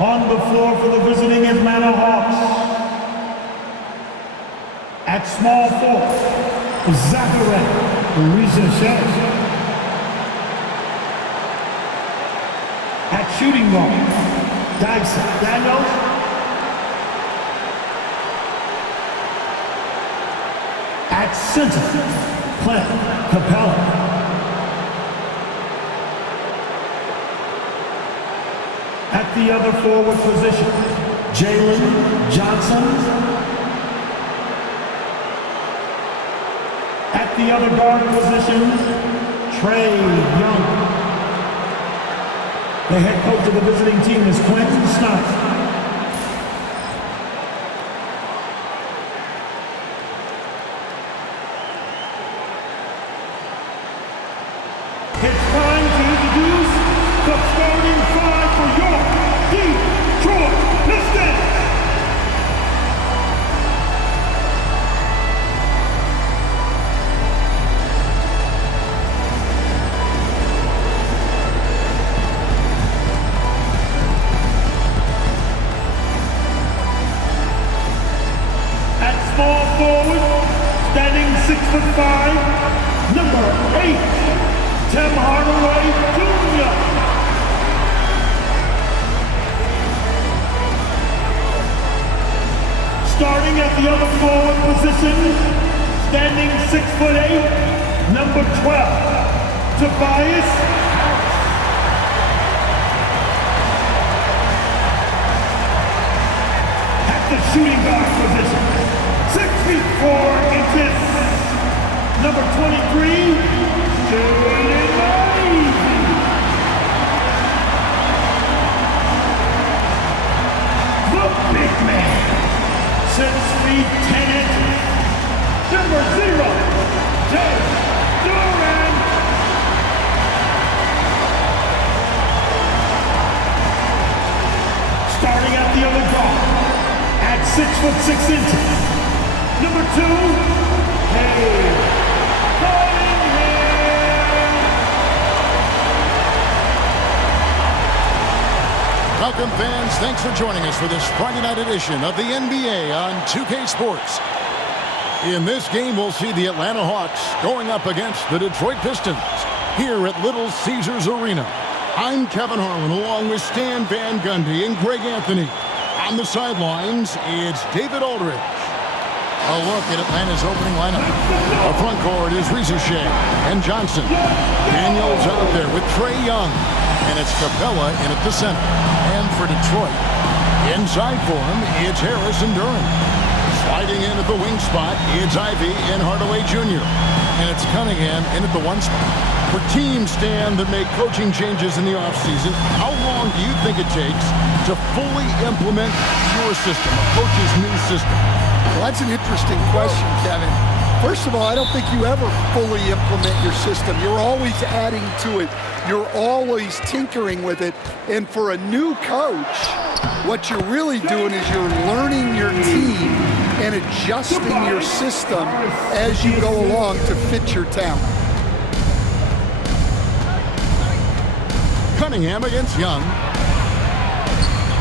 On the floor for the visiting Atlanta Hawks. At small forward, Zachary Rizzo. At shooting guard, Dyson Daniels. At center, Clint Capella. At the other forward position, Jalen Johnson. At the other guard position, Trae Young. The head coach of the visiting team is Quentin Snyder. It's time to introduce the starting five for your Detroit Pistons. Small forward, standing 6'5", number 8, Tim Hardaway Jr. Starting at the other forward position, standing 6'8", number 12, Tobias Harris. At the shooting guard position, 6 feet 4 inches, number 23, Cade. The big man, 6 feet 10 inches, number 0, Durant. Starting at the other guard, at 6 foot 6 inches. Number 2, Cade. Cunningham. Welcome, fans. Thanks for joining us for this Friday night edition of the NBA on 2K Sports. In this game, we'll see the Atlanta Hawks going up against the Detroit Pistons here at Little Caesars Arena. I'm Kevin Harlan along with Stan Van Gundy and Greg Anthony. On the sidelines, it's David Aldridge. A look at Atlanta's opening lineup. A front court is Rizzo and Johnson. Daniels out there with Trae Young. And it's Capella in at the center. And for Detroit, inside for him, it's Harris and Durant. Sliding in at the wing spot, it's Ivy and Hardaway Jr. And it's Cunningham in at the 1 spot. For teams, Stan, that make coaching changes in the offseason, how long do you think it takes to fully implement your system, a coach's new system? Well, that's an interesting question, Kevin. First of all, I don't think you ever fully implement your system. You're always adding to it. You're always tinkering with it. And for a new coach, what you're really doing is you're learning your team and adjusting your system as you go along to fit your talent. Cunningham against Young.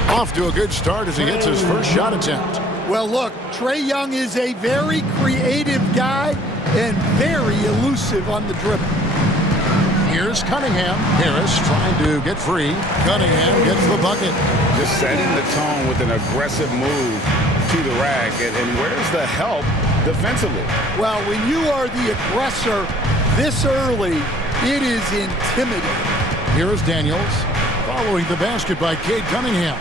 Off to a good start as he hits his first shot attempt. Well, look, Trae Young is a very creative guy and very elusive on the dribble. Here's Cunningham. Harris trying to get free. Cunningham gets the bucket. Just setting the tone with an aggressive move to the rack. And where's the help defensively? Well, when you are the aggressor this early, it is intimidating. Here is Daniels following the basket by Cade Cunningham.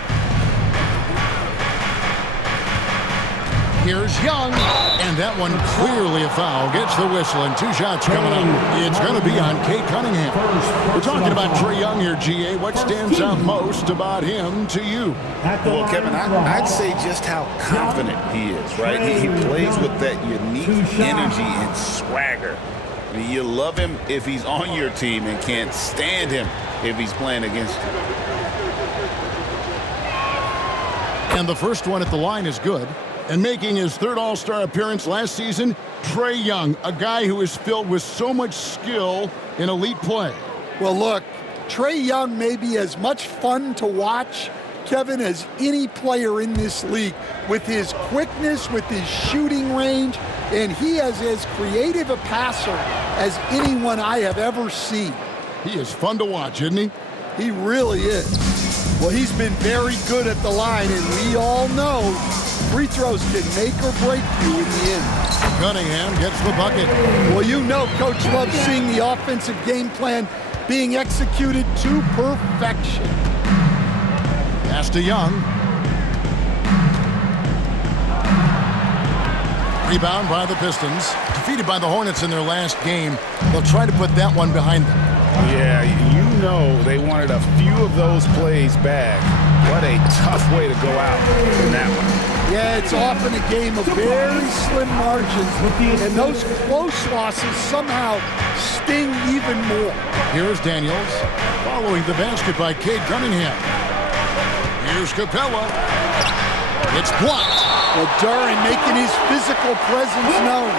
Here's Young, and that one clearly a foul. Gets the whistle, and 2 shots coming up. It's going to be on Cade Cunningham. We're talking about Trae Young here, GA. What stands out most about him to you? Well, Kevin, I'd say just how confident he is, right? He plays with that unique energy and swagger. I mean, you love him if he's on your team and can't stand him if he's playing against you. And the first one at the line is good. And making his third All-Star appearance last season, Trae Young, a guy who is filled with so much skill in elite play. Well, look, Trae Young may be as much fun to watch Kevin, as any player in this league with his quickness, with his shooting range, and he is as creative a passer as anyone I have ever seen. He is fun to watch, isn't he? He really is. Well, he's been very good at the line, and we all know free throws can make or break you in the end. Cunningham gets the bucket. Well, you know Coach loves seeing the offensive game plan being executed to perfection. Pass to Young. Rebound by the Pistons. Defeated by the Hornets in their last game. They'll try to put that one behind them. Yeah, you know they wanted a few of those plays back. What a tough way to go out in that one. Yeah, it's often a game of very slim margins, and those close losses somehow sting even more. Here's Daniels, following the basket by Cade Cunningham. Here's Capella. It's blocked. Well, Duran making his physical presence known.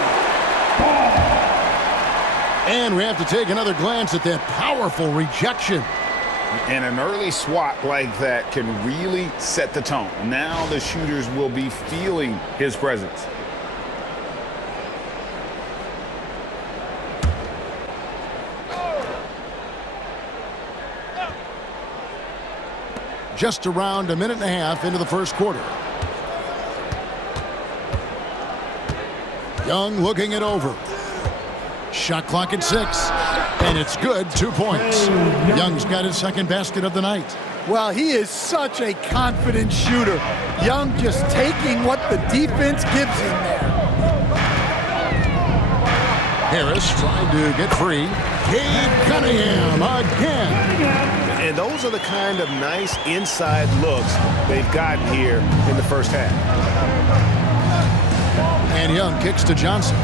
And we have to take another glance at that powerful rejection. And an early swat like that can really set the tone. Now the shooters will be feeling his presence. Just around a minute and a half into the first quarter. Young looking it over. Shot clock at 6. And it's good, 2 points. Young's got his second basket of the night. Well, he is such a confident shooter. Young just taking what the defense gives him there. Harris trying to get free. Cade Cunningham again. And those are the kind of nice inside looks they've gotten here in the first half. And Young kicks to Johnson.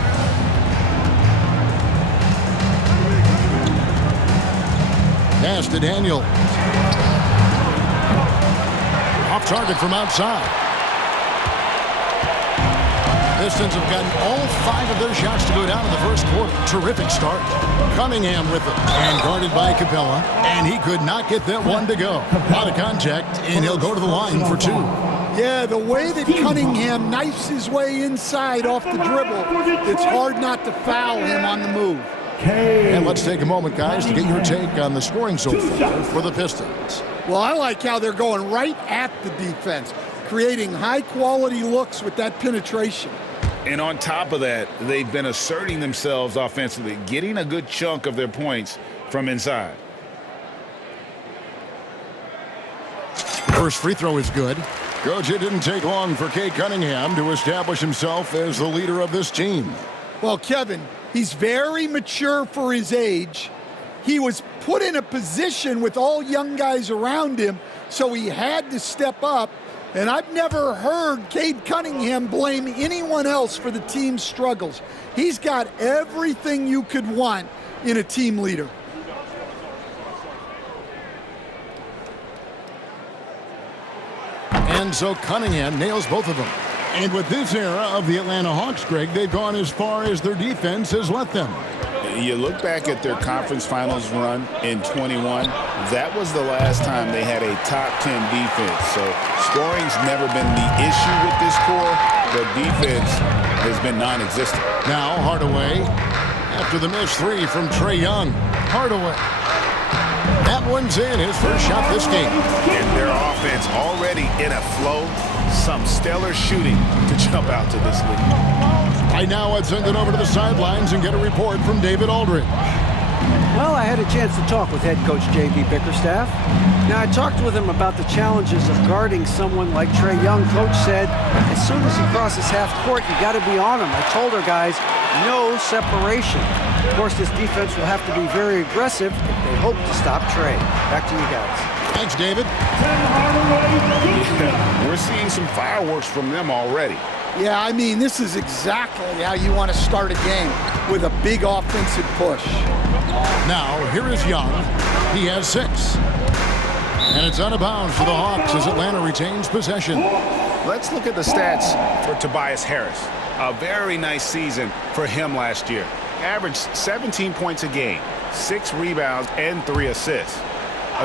Pass to Daniel. Off target from outside. Pistons have gotten all 5 of their shots to go down in the first quarter. Terrific start. Cunningham with it. And guarded by Capella. And he could not get that one to go. Out of contact, and he'll go to the line for 2. Yeah, the way that Cunningham knifes his way inside off the dribble, it's hard not to foul him on the move. And let's take a moment, guys, to get your take on the scoring so far for the Pistons. Well, I like how they're going right at the defense, creating high-quality looks with that penetration. And on top of that, they've been asserting themselves offensively, getting a good chunk of their points from inside. First free throw is good. Coach, it didn't take long for Cade Cunningham to establish himself as the leader of this team. Well, Kevin, he's very mature for his age. He was put in a position with all young guys around him, so he had to step up. And I've never heard Cade Cunningham blame anyone else for the team's struggles. He's got everything you could want in a team leader. And so Cunningham nails both of them. And with this era of the Atlanta Hawks, Greg, they've gone as far as their defense has let them. You look back at their conference finals run in 21, that was the last time they had a top 10 defense. So scoring's never been the issue with this core, but defense has been non-existent. Now Hardaway, after the missed 3 from Trae Young. Hardaway. That one's in, his first shot this game. And their offense already in a flow. Some stellar shooting to jump out to this league. Right now, I'd send it over to the sidelines and get a report from David Aldridge. Well, I had a chance to talk with head coach J.B. Bickerstaff. Now, I talked with him about the challenges of guarding someone like Trae Young. Coach said, as soon as he crosses half court, you got to be on him. I told our guys, no separation. Of course, this defense will have to be very aggressive if they hope to stop Trae. Back to you guys. Thanks, David. Yeah, we're seeing some fireworks from them already. Yeah, I mean, this is exactly how you want to start a game, with a big offensive push. Now, here is Young. He has 6. And it's out of bounds for the Hawks as Atlanta retains possession. Let's look at the stats for Tobias Harris. A very nice season for him last year. Averaged 17 points a game, 6 rebounds, and 3 assists.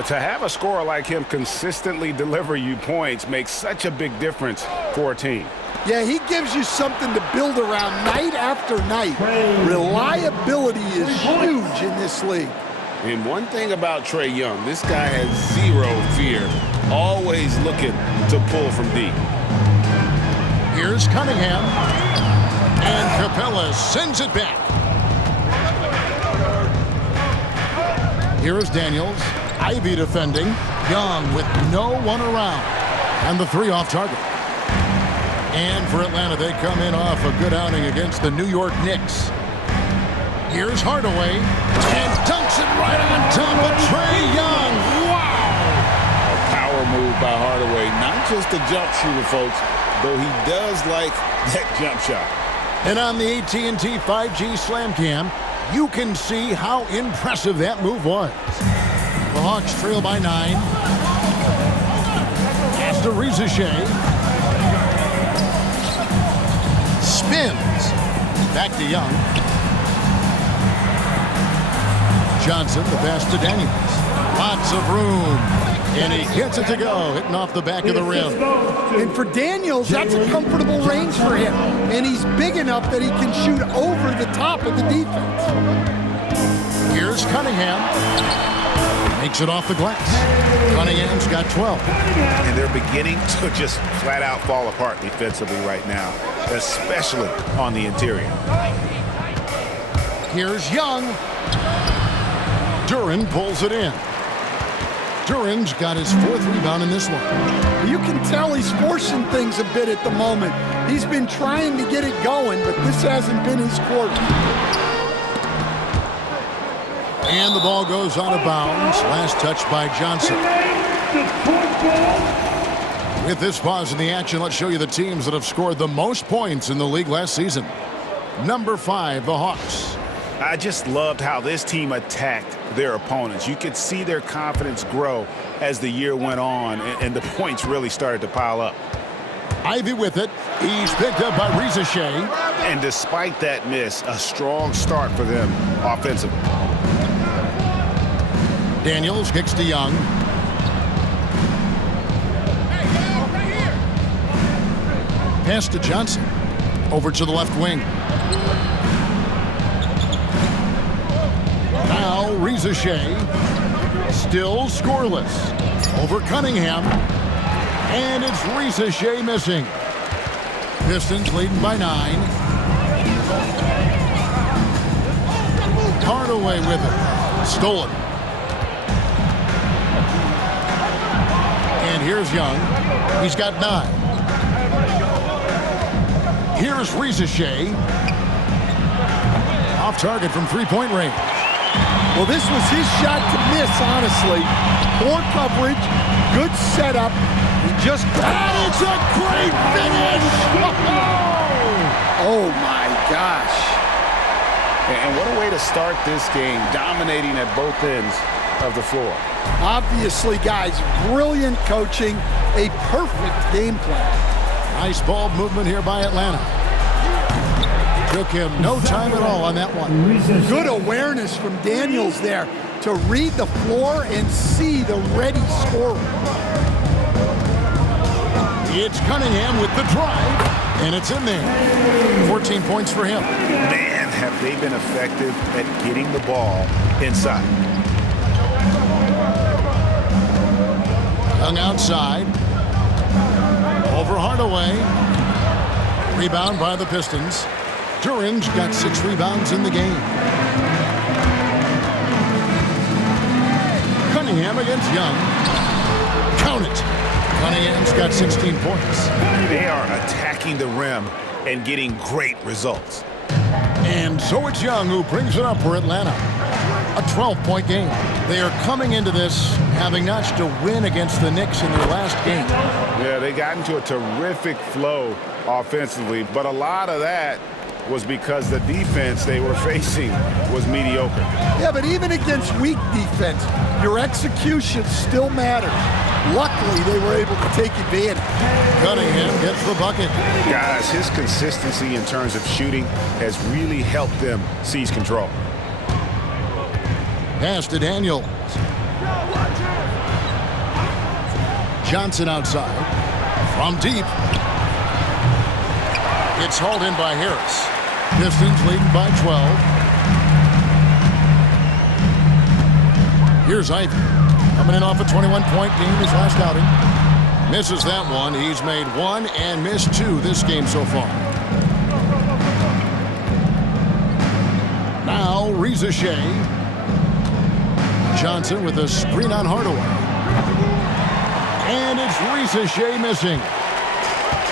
To have a scorer like him consistently deliver you points makes such a big difference for a team. Yeah, he gives you something to build around night after night. Reliability is huge in this league. And one thing about Trae Young, this guy has zero fear, always looking to pull from deep. Here's Cunningham. And Capella sends it back. Here is Daniels. Ivy defending. Young with no one around. And the three off target. And for Atlanta, they come in off a good outing against the New York Knicks. Here's Hardaway. And dunks it right on top of Trae Young. Wow! A power move by Hardaway. Not just a jump shooter, folks, though he does like that jump shot. And on the AT&T 5G Slam Cam, you can see how impressive that move was. The Hawks trail by 9. Pass to Shea. Spins. Back to Young. Johnson, the pass to Daniels. Lots of room. And he gets it to go, hitting off the back of the rim. And for Daniels, that's a comfortable range for him. And he's big enough that he can shoot over the top of the defense. Here's Cunningham. Makes it off the glass. Cunningham's got 12. And they're beginning to just flat out fall apart defensively right now, especially on the interior. Here's Young. Duran pulls it in. Duran's got his 4th rebound in this one. You can tell he's forcing things a bit at the moment. He's been trying to get it going, but this hasn't been his quarter. And the ball goes out of bounds. Last touch by Johnson. With this pause in the action, let's show you the teams that have scored the most points in the league last season. Number 5, the Hawks. I just loved how this team attacked their opponents. You could see their confidence grow as the year went on, and the points really started to pile up. Ivy with it. He's picked up by Shea. And despite that miss, a strong start for them offensively. Daniels kicks to Young. Pass to Johnson. Over to the left wing. Now Shea. Still scoreless. Over Cunningham. And it's Shea missing. Pistons leading by 9. Hardaway with it. Stolen. And here's Young. He's got 9. Here's Shea. Off target from three-point range. Well, this was his shot to miss, honestly. Poor coverage, good setup. He just... And it's a great finish! Oh, my gosh. And what a way to start this game, dominating at both ends of the floor. Obviously, guys, brilliant coaching, a perfect game plan. Nice ball movement here by Atlanta. Took him no time at all on that one. Good awareness from Daniels there to read the floor and see the ready scorer. It's Cunningham with the drive, and it's in there. 14 points for him. Man, have they been effective at getting the ball inside. Young outside. Over Hardaway. Rebound by the Pistons. Duran's got 6 rebounds in the game. Cunningham against Young. Count it. Cunningham's got 16 points. They are attacking the rim and getting great results. And so it's Young who brings it up for Atlanta. A 12-point game. They are coming into this having notched a win against the Knicks in their last game. Yeah, they got into a terrific flow offensively, but a lot of that was because the defense they were facing was mediocre. Yeah, but even against weak defense, your execution still matters. Luckily, they were able to take advantage. Cunningham gets the bucket. Guys, his consistency in terms of shooting has really helped them seize control. Pass to Daniels. Johnson outside. From deep. It's hauled in by Harris. Pistons leading by 12. Here's Ivy. Coming in off a 21-point game his last outing. Misses that one. He's made one and missed two this game so far. Now, Reza Shea. Johnson with a screen on Hardaway. And it's Reza Shea missing.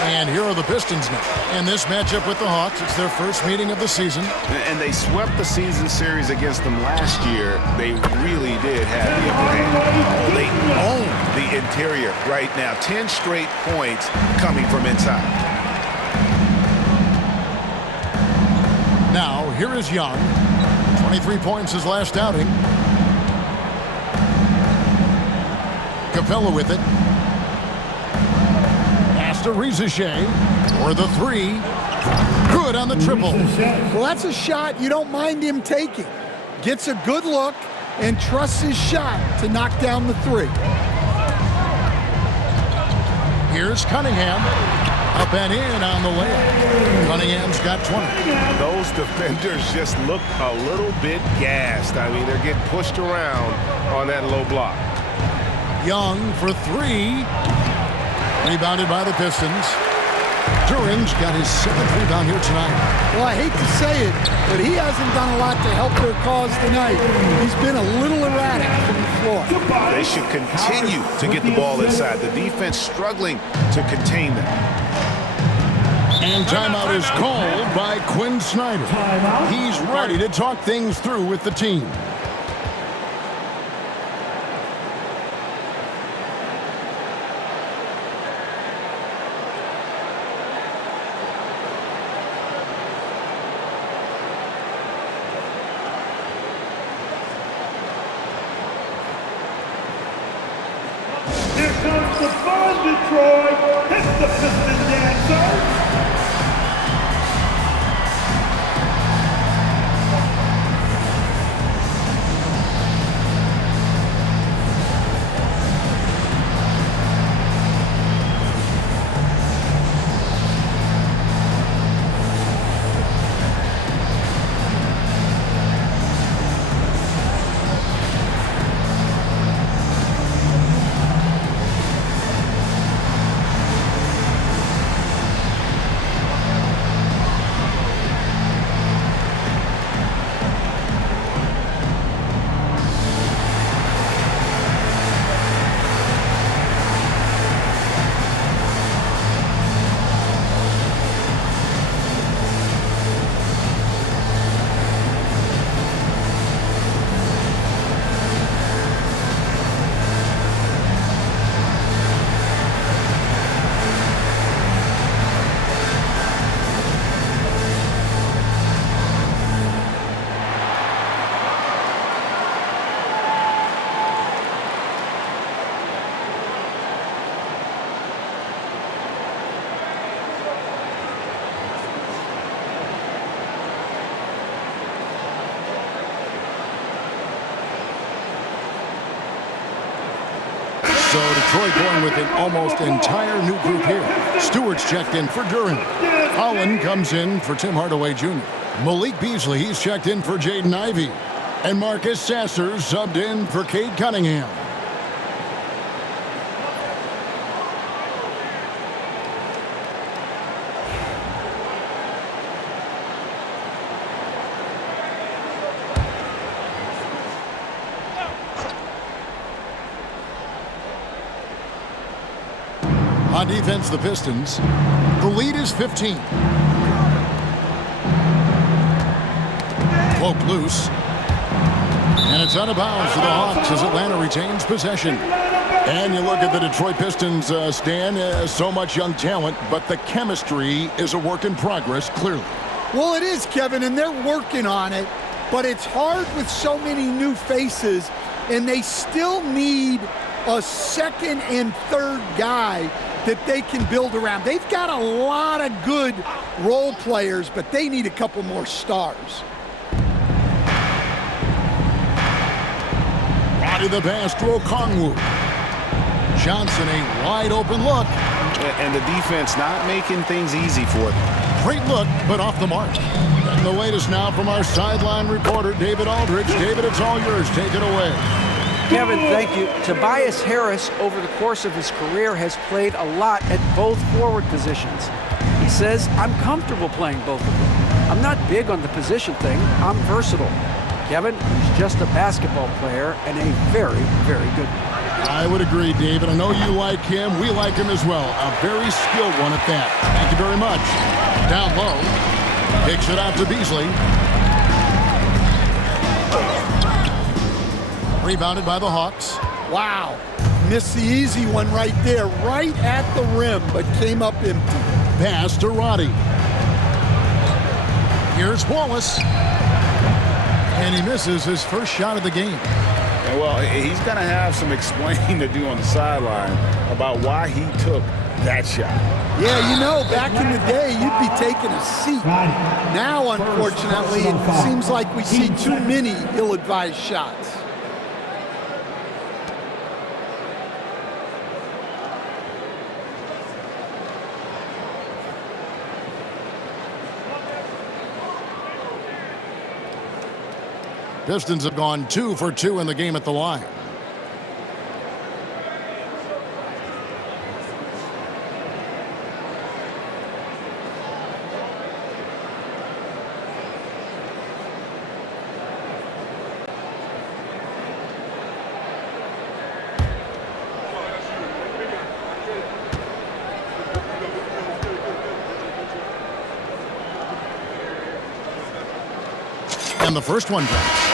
And here are the Pistons now. In this matchup with the Hawks, it's their first meeting of the season. And they swept the season series against them last year. They really did have the upper hand. They own the interior right now. 10 straight points coming from inside. Now, here is Young. 23 points his last outing. Capella with it. Pass to Reza Shea for the three. Good on the triple. Well, that's a shot you don't mind him taking. Gets a good look and trusts his shot to knock down the three. Here's Cunningham. Up and in on the layup. Cunningham's got 20. Those defenders just look a little bit gassed. I mean, they're getting pushed around on that low block. Young for three. Rebounded by the Pistons. Duran's got his 7th rebound here tonight. Well, I hate to say it, but he hasn't done a lot to help their cause tonight. He's been a little erratic from the floor. They should continue to get the ball inside. The defense struggling to contain them. And timeout is called by Quinn Snyder. He's ready to talk things through with the team. Here comes the fun, Detroit. Hit the Piston dancer. So Detroit going with an almost entire new group here. Stewart's checked in for Durant. Holland comes in for Tim Hardaway Jr. Malik Beasley, he's checked in for Jaden Ivey. And Marcus Sasser subbed in for Cade Cunningham. On defense, the Pistons. The lead is 15. Poke loose. And it's out of bounds to the Hawks as Atlanta retains possession. And you look at the Detroit Pistons, Stan, so much young talent, but the chemistry is a work in progress, clearly. Well, it is, Kevin, and they're working on it, but it's hard with so many new faces, and they still need a second and third guy that they can build around. They've got a lot of good role players, but they need a couple more stars. Body the pass to Okongwu. Johnson, a wide open look. And the defense not making things easy for them. Great look, but off the mark. And the latest now from our sideline reporter, David Aldridge. David, it's all yours. Take it away. Kevin, thank you. Tobias Harris, over the course of his career, has played a lot at both forward positions. He says, I'm comfortable playing both of them. I'm not big on the position thing. I'm versatile. Kevin, he's just a basketball player and a very, very good one. I would agree, David. I know you like him. We like him as well. A very skilled one at that. Thank you very much. Down low. Kicks it out to Beasley. Rebounded by the Hawks. Wow. Missed the easy one right there, right at the rim, but came up empty. Pass to Roddy. Here's Wallace. And he misses his first shot of the game. And well, he's going to have some explaining to do on the sideline about why he took that shot. Yeah, you know, back in the day, you'd be taking a seat. Now, unfortunately, it seems like we see too many ill-advised shots. Pistons have gone 2 for 2 in the game at the line. And the first one drops.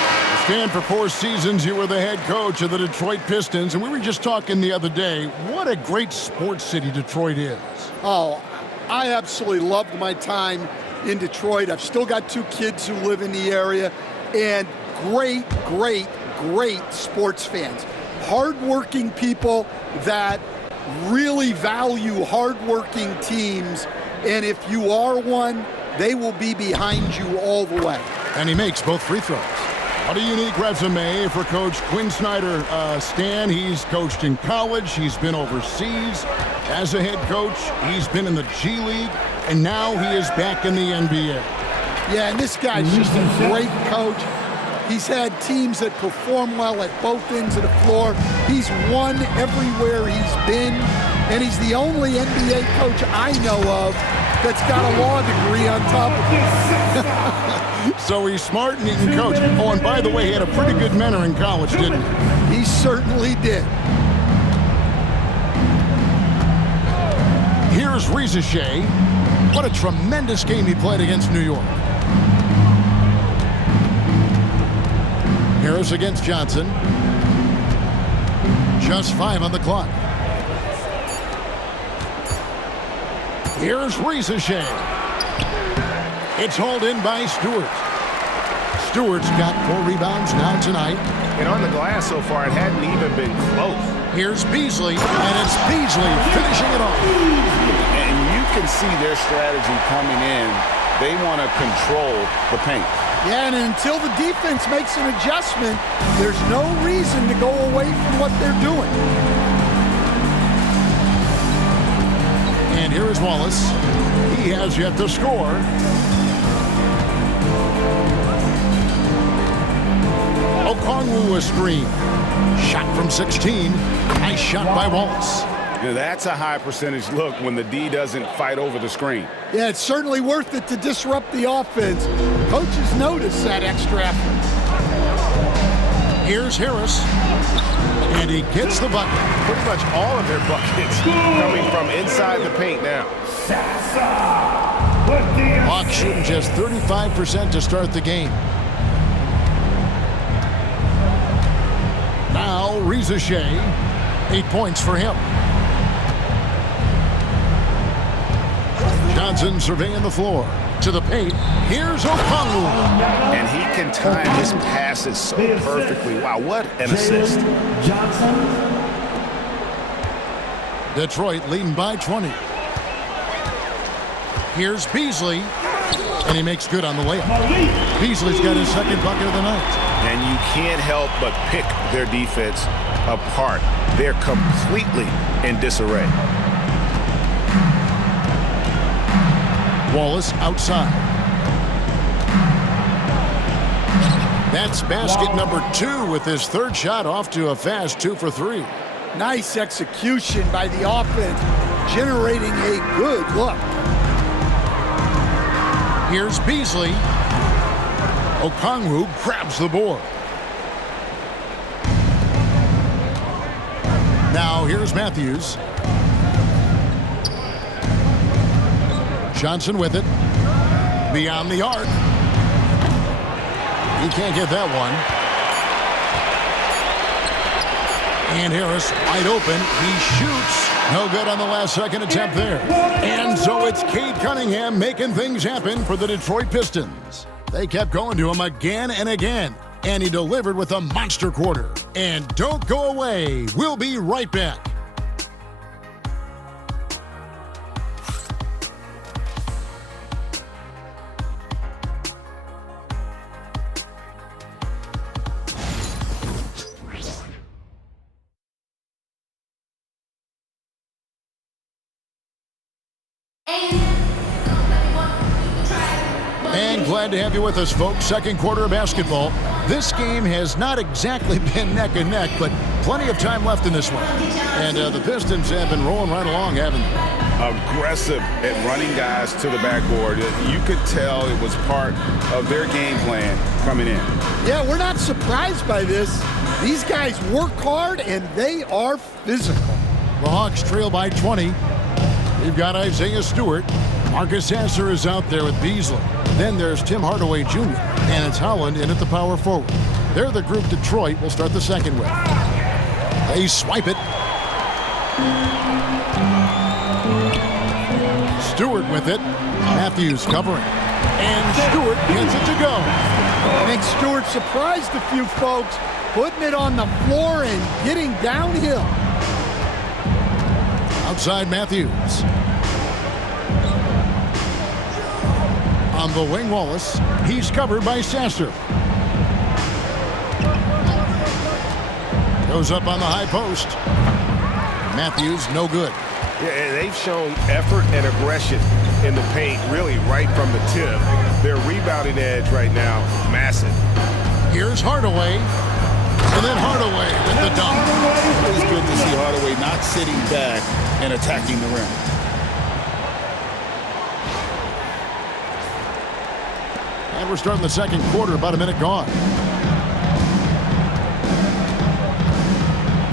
Stan, for 4 seasons, you were the head coach of the Detroit Pistons, and we were just talking the other day, what a great sports city Detroit is. Oh, I absolutely loved my time in Detroit. I've still got 2 kids who live in the area, and great, great, great sports fans. Hardworking people that really value hardworking teams, and if you are one, they will be behind you all the way. And he makes both free throws. What a unique resume for Coach Quinn Snyder. Stan, he's coached in college. He's been overseas as a head coach. He's been in the G League, and now he is back in the NBA. Yeah, and this guy's just a great coach. He's had teams that perform well at both ends of the floor. He's won everywhere he's been, and he's the only NBA coach I know of that's got a law degree on top of it. So he's smart and he can coach. Oh, and by the way, he had a pretty good mentor in college, didn't he? He certainly did. Here's Reza Shea. What a tremendous game he played against New York. Harris against Johnson. Just 5 on the clock. Here's Reza Shea. It's hauled in by Stewart. Stewart's got 4 rebounds now tonight. And on the glass so far, it hadn't even been close. Here's Beasley, and it's Beasley finishing it off. And you can see their strategy coming in. They want to control the paint. Yeah, and until the defense makes an adjustment, there's no reason to go away from what they're doing. And here is Wallace. He has yet to score. Okongwu a screen. Shot from 16. Nice shot by Wallace. Yeah, that's a high percentage look when the D doesn't fight over the screen. Yeah, it's certainly worth it to disrupt the offense. Coaches notice that extra effort. Here's Harris. And he gets the bucket. Pretty much all of their buckets coming from inside the paint now. Hawks shooting just 35% to start the game. Now, Reza Shea, 8 points for him. Johnson surveying the floor. To the paint. Here's Okongwu. And he can time his passes so perfectly. Wow, what an assist. Detroit leading by 20. Here's Beasley. And he makes good on the layup. Beasley's got his second bucket of the night. And you can't help but pick their defense apart. They're completely in disarray. Wallace outside. That's basket number 2 with his third shot off to a fast 2 for 3. Nice execution by the offense, generating a good look. Here's Beasley. Okongwu grabs the board. Now here's Matthews. Johnson with it. Beyond the arc. He can't get that one. And Harris wide open. He shoots. No good on the last second attempt there. And so it's Cade Cunningham making things happen for the Detroit Pistons. They kept going to him again and again. And he delivered with a monster quarter. And don't go away. We'll be right back. And glad to have you with us, folks. Second quarter of basketball. This game has not exactly been neck and neck, but plenty of time left in this one. And the Pistons have been rolling right along, haven't they? Aggressive at running guys to the backboard. You could tell it was part of their game plan coming in. Yeah, we're not surprised by this. These guys work hard, and they are physical. The Hawks trail by 20. We've got Isaiah Stewart. Marcus Sasser is out there with Beasley. Then there's Tim Hardaway Jr. and it's Holland in at the power forward. They're the group Detroit will start the second with. They swipe it. Stewart with it. Matthews covering. And Stewart gets it to go. I think Stewart surprised a few folks, putting it on the floor and getting downhill. Outside Matthews. On the wing, Wallace. He's covered by Sasser. Goes up on the high post. Matthews, no good. Yeah, they've shown effort and aggression in the paint, really right from the tip. Their rebounding edge right now, massive. Here's Hardaway. And then Hardaway with the dunk. It was good to see Hardaway not sitting back and attacking the rim. And we're starting the second quarter, about a minute gone.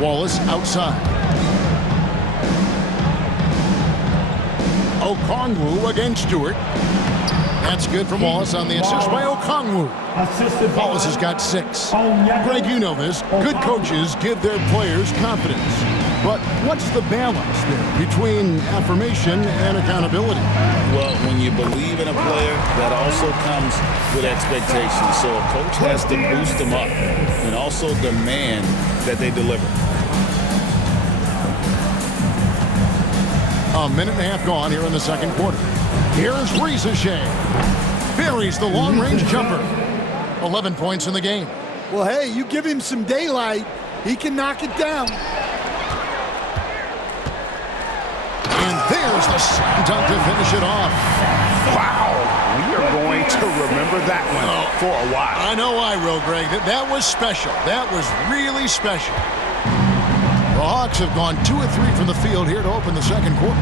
Wallace outside. Okongwu against Stewart. That's good from Wallace on the assist by Okongwu. Wallace has got 6. Greg, you know this. Good coaches give their players confidence. But what's the balance there between affirmation and accountability? Well, when you believe in a player, that also comes with expectations. So a coach has to boost them up and also demand that they deliver. A minute and a half gone here in the second quarter. Here's Risache. Buries the long-range jumper. 11 points in the game. Well, hey, you give him some daylight, he can knock it down. And there's the slam dunk to finish it off. Wow, we are going to remember that one for a while. I know I will, Greg. That was special. That was really special. The Hawks have gone 2 of 3 from the field here to open the second quarter.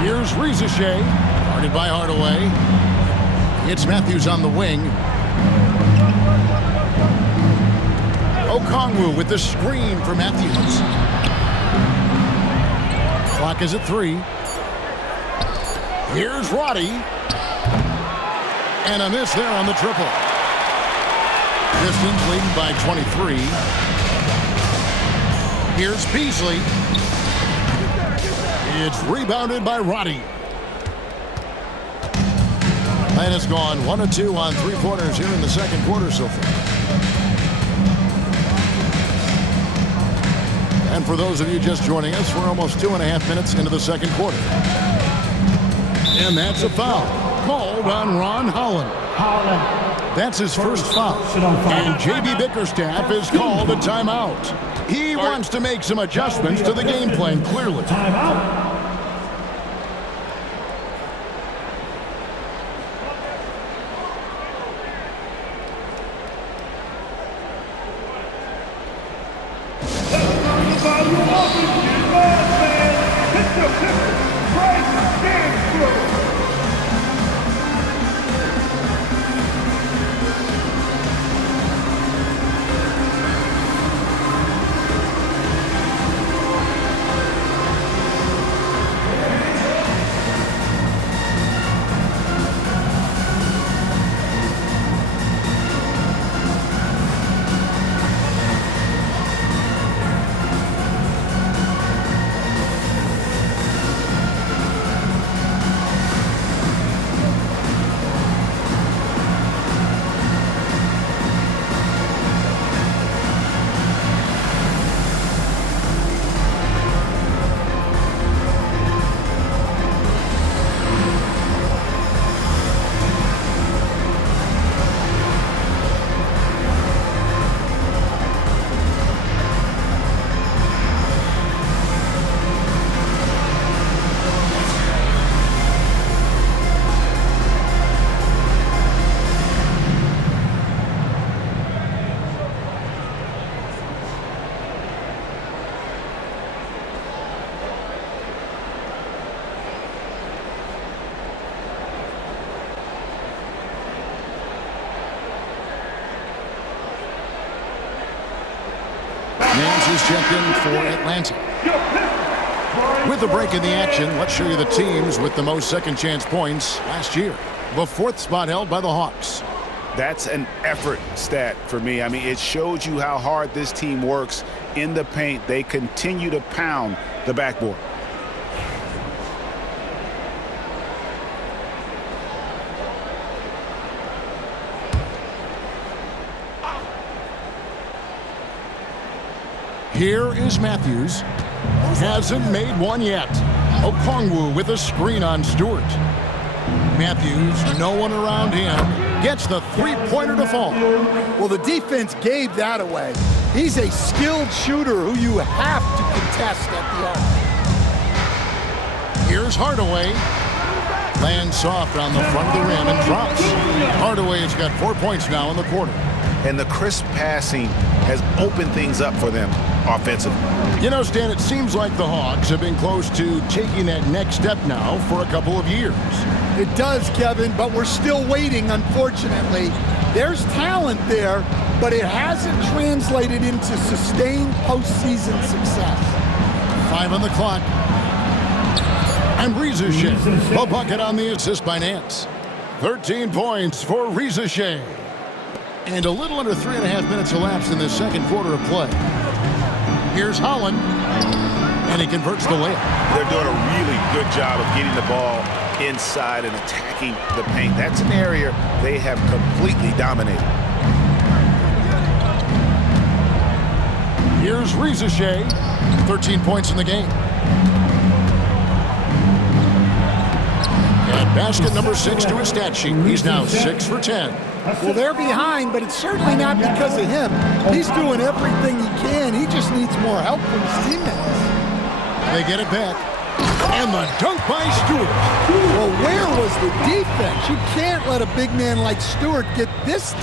Here's Risache, guarded by Hardaway. It's Matthews on the wing. Okongwu with the screen for Matthews. Clock is at 3. Here's Roddy. And a miss there on the triple. Pistons leading by 23. Here's Beasley. It's rebounded by Roddy. And it's gone 1 of 2 on 3 quarters here in the second quarter so far. And for those of you just joining us, we're almost 2.5 minutes into the second quarter. And that's a foul. called on Ron Holland. That's his first foul. And J.B. Bickerstaff has called a timeout. He wants to make some adjustments to the game plan, clearly. Timeout. Nance is checked in for Atlanta. With the break in the action, let's show you the teams with the most second chance points last year. The fourth spot held by the Hawks. That's an effort stat for me. I mean, it shows you how hard this team works in the paint. They continue to pound the backboard. Here is Matthews. Hasn't made one yet. Okongwu with a screen on Stewart. Matthews, no one around him, gets the three-pointer to fall. Well, the defense gave that away. He's a skilled shooter who you have to contest at the arc. Here's Hardaway. Lands soft on the front of the rim and drops. Hardaway's got 4 points now in the quarter. And the crisp passing has opened things up for them offensively. You know, Stan, it seems like the Hawks have been close to taking that next step now for a couple of years. It does, Kevin, but we're still waiting, unfortunately. There's talent there, but it hasn't translated into sustained postseason success. 5 on the clock. And Reza Shea, the bucket on the assist by Nance. 13 points for Reza Shea. And a little under 3.5 minutes elapsed in the second quarter of play. Here's Holland, and he converts the layup. They're doing a really good job of getting the ball inside and attacking the paint. That's an area they have completely dominated. Here's Reza Shea, 13 points in the game. And basket number 6 to his stat sheet. He's now 6 for 10. Well, they're behind, but it's certainly not because of him. He's doing everything he can. He just needs more help from his teammates. They get it back. And the dunk by Stewart. Well, where was the defense? You can't let a big man like Stewart get this deep.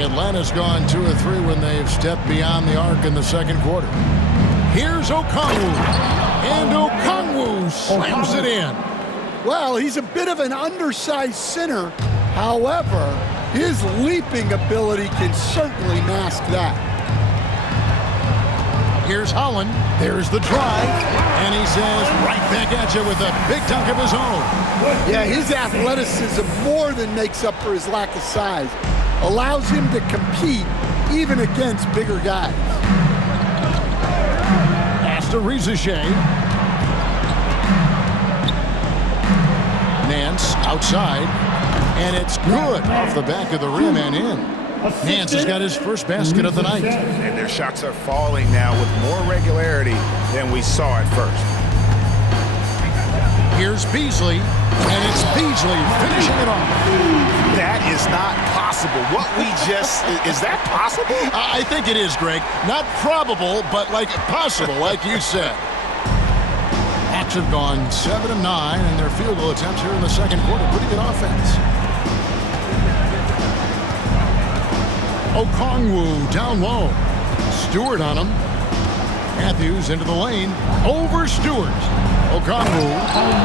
Atlanta's gone 2 of 3 when they've stepped beyond the arc in the second quarter. Here's Okongwu. And Okongwu slams it in. Well, he's a bit of an undersized center. However, his leaping ability can certainly mask that. Here's Holland. There's the drive. And he says right back at you with a big dunk of his own. Yeah, his athleticism more than makes up for his lack of size. Allows him to compete even against bigger guys. Pass to Reza Shea. Nance outside, and it's good off the back of the rim and in. Nance has got his first basket of the night. And their shots are falling now with more regularity than we saw at first. Here's Beasley, and it's Beasley finishing it off. That is not possible. What we just, is that possible? I think it is, Greg. Not probable, but like possible, like you said. Hawks have gone 7 of 9 in their field goal attempts here in the second quarter. Pretty good offense. Okongwu down low. Stewart on him. Matthews into the lane. Over Stewart. Okongwu.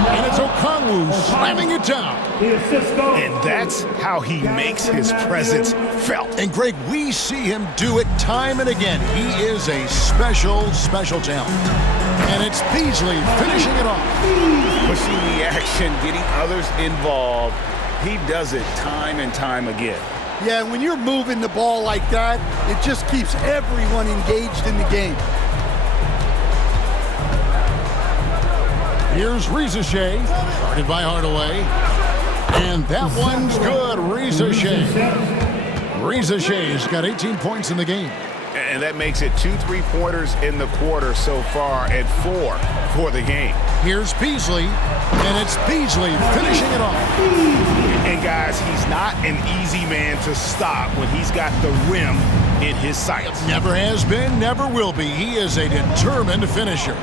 And it's Okongwu slamming it down. And that's how he makes his presence felt. And Greg, we see him do it time and again. He is a special, special talent. And it's Beasley finishing it off. Pushing the action, getting others involved. He does it time and time again. Yeah, when you're moving the ball like that, it just keeps everyone engaged in the game. Here's Shea, guarded by Hardaway. And that one's good, Shay's got 18 points in the game. And that makes it 2 3-pointers in the quarter so far and 4 for the game. Here's Beasley, and it's Beasley finishing it off. And guys, he's not an easy man to stop when he's got the rim in his sights. Never has been, never will be. He is a determined finisher.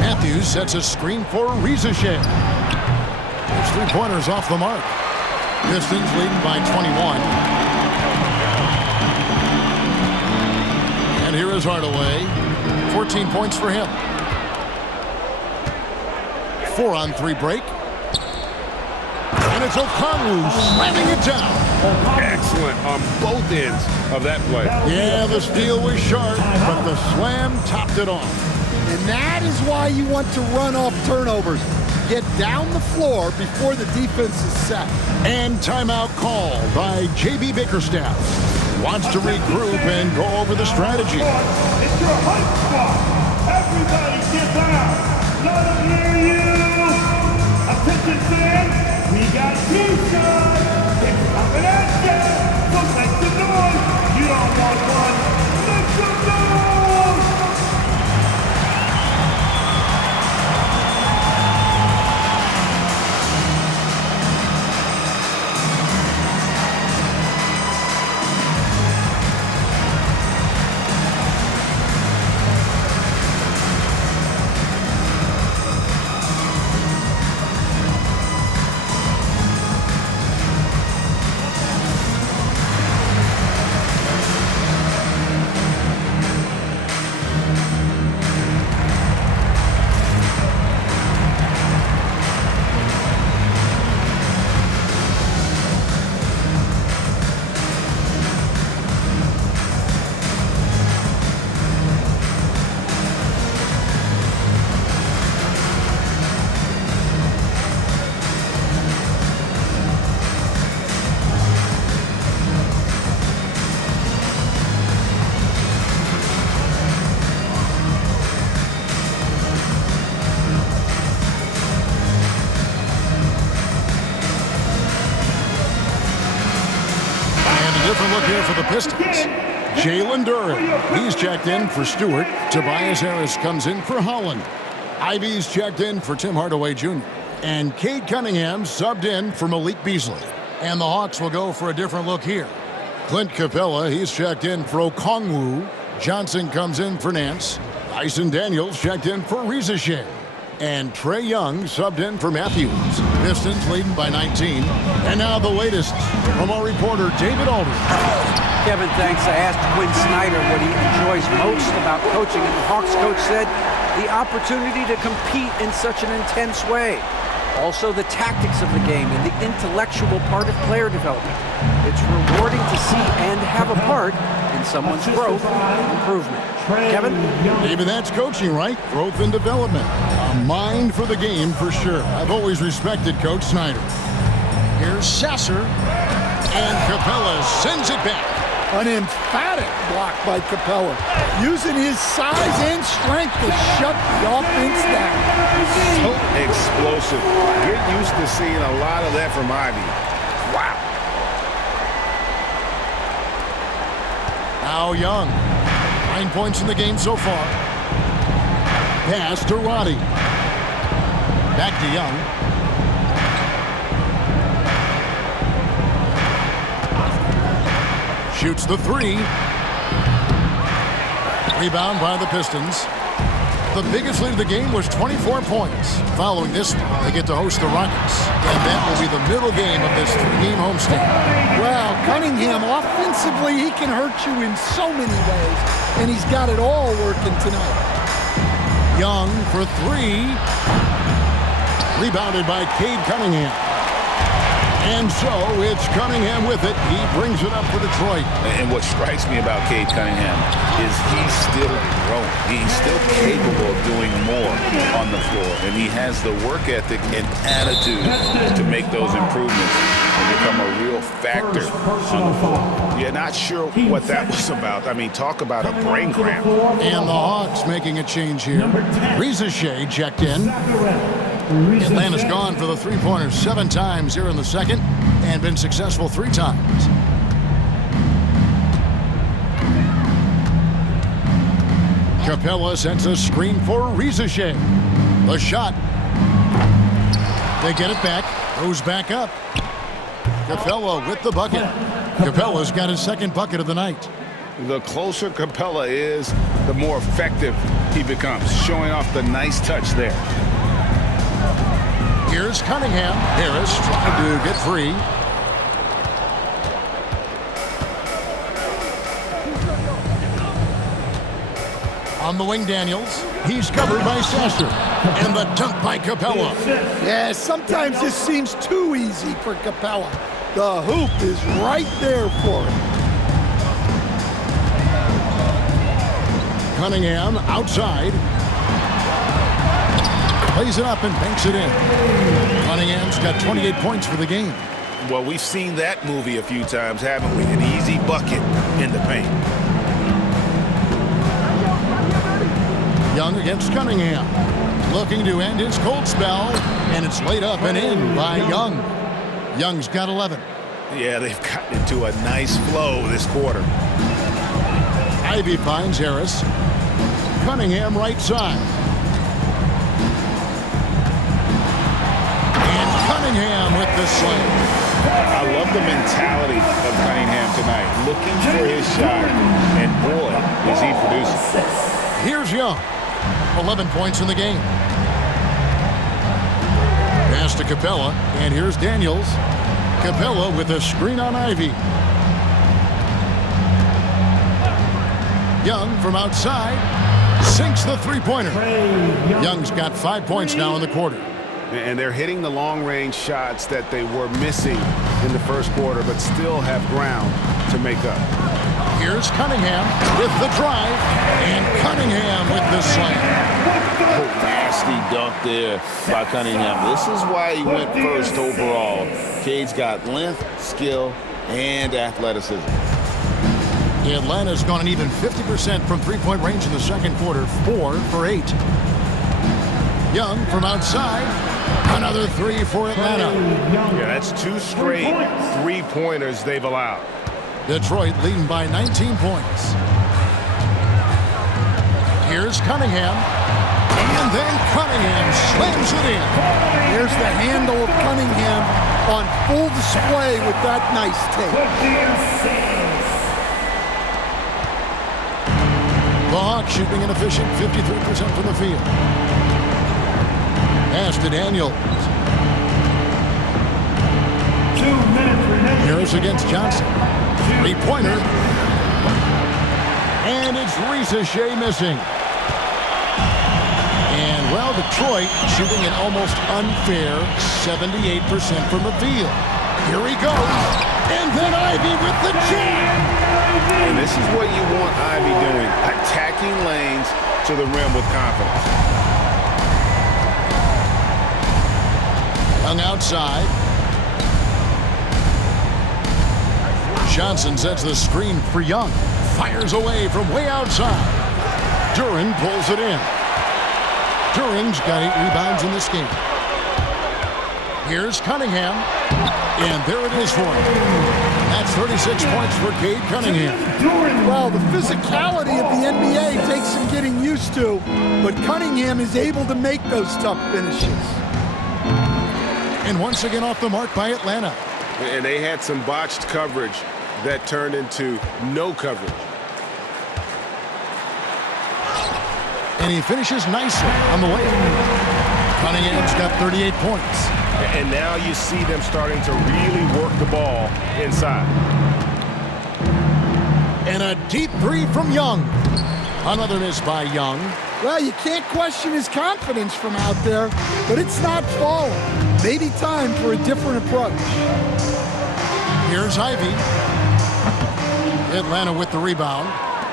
Matthews sets a screen for Shea. There's 3-pointers off the mark. Pistons leading by 21. And here is Hardaway. 14 points for him. 4-on-3 break. And it's Okongwu slamming it down. Excellent on both ends of that play. Yeah, the steal was sharp, but the slam topped it off. And that is why you want to run off turnovers. Get down the floor before the defense is set. And timeout called by J.B. Bickerstaff. Wants to regroup and go over the strategy. It's your hype spot. Everybody get down. Let them hear you. Attention fans, we got Houston. It's coming at you. So make the noise. You don't want one. Make some noise. Different look here for the Pistons. Jalen Duren, he's checked in for Stewart. Tobias Harris comes in for Holland. Ivy's checked in for Tim Hardaway Jr. And Cade Cunningham subbed in for Malik Beasley. And the Hawks will go for a different look here. Clint Capella, he's checked in for Okongwu. Johnson comes in for Nance. Dyson Daniels checked in for Shea. And Trae Young subbed in for Matthews. Pistons leading by 19. And now the latest from our reporter, David Aldridge. Kevin, thanks. I asked Quinn Snyder what he enjoys most about coaching, and the Hawks coach said the opportunity to compete in such an intense way. Also, the tactics of the game and the intellectual part of player development. It's rewarding to see and have a part in someone's growth and improvement. Kevin? David, that's coaching, right? Growth and development. A mind for the game for sure. I've always respected Coach Snyder. Here's Sasser, and Capella sends it back. An emphatic block by Capella, using his size and strength to shut the offense down. So explosive. Get used to seeing a lot of that from Ivy. Wow. Now Young. 9 points in the game so far. pass to Roddy. Back to Young. Shoots the three. Rebound by the Pistons. The biggest lead of the game was 24 points. Following this one, they get to host the Rockets. And that will be the middle game of this three-game homestand. Wow, Cunningham, offensively, he can hurt you in so many ways. And he's got it all working tonight. Young for three. Rebounded by Cade Cunningham. And so it's Cunningham with it. He brings it up for Detroit. And what strikes me about Cade Cunningham is he's still growing. He's still capable of doing more on the floor. And he has the work ethic and attitude to make those improvements and become a real factor on the floor. Yeah, not sure what that was about. I mean, talk about a brain cramp. And the Hawks making a change here. Shea checked in. Atlanta's gone for the three-pointers 7 times here in the second and been successful 3 times. Capella sends a screen for Shea. The shot. They get it back. Goes back up. Capella with the bucket. Capella's got his second bucket of the night. The closer Capella is, the more effective he becomes, showing off the nice touch there. Here's Cunningham. Harris trying to get free. On the wing, Daniels. He's covered by Sasser. And the dunk by Capella. Yeah, sometimes this seems too easy for Capella. The hoop is right there for him. Cunningham outside. Plays it up and banks it in. Cunningham's got 28 points for the game. Well, we've seen that movie a few times, haven't we? An easy bucket in the paint. Young against Cunningham. Looking to end his cold spell. And it's laid up and in by Young. Young's got 11. Yeah, they've gotten into a nice flow this quarter. Ivy finds Harris. Cunningham right side. Cunningham with the slam. I love the mentality of Cunningham tonight, looking for his shot, and boy, is he producing. Here's Young, 11 points in the game. Pass to Capella, and here's Daniels. Capella with a screen on Ivy. Young from outside sinks the three-pointer. Young's got 5 points now in the quarter. And they're hitting the long-range shots that they were missing in the first quarter, but still have ground to make up. Here's Cunningham with the drive, and Cunningham with the slam. Oh, nasty dunk there by Cunningham. This is why he went first overall. Cade's got length, skill, and athleticism. Atlanta's gone an even 50% from three-point range in the second quarter, 4 for 8. Young from outside. Another 3 for Atlanta. Yeah, that's 2 straight three-pointers they've allowed. Detroit leading by 19 points. Here's Cunningham. And then Cunningham slams it in. There's the handle of Cunningham on full display with that nice tape. The Hawks shooting an efficient 53% from the field. Pass to Daniels. 2 minutes remaining. Harris against Johnson. Three-pointer. And it's Shea missing. And, well, Detroit shooting an almost unfair 78% from the field. Here he goes. And then Ivy with the jam. And this is what you want Ivy doing, attacking lanes to the rim with confidence. Young outside. Johnson sets the screen for Young. Fires away from way outside. Duren pulls it in. Duren's got 8 rebounds in this game. Here's Cunningham. And there it is for him. That's 36 points for Cade Cunningham. Well, the physicality of the NBA takes some getting used to, but Cunningham is able to make those tough finishes. And once again off the mark by Atlanta. And they had some botched coverage that turned into no coverage. And he finishes nicely on the layup. Cunningham's got 38 points. And now you see them starting to really work the ball inside. And a deep three from Young. Another miss by Young. Well, you can't question his confidence from out there, but it's not falling. Maybe time for a different approach. Here's Ivy. Atlanta with the rebound.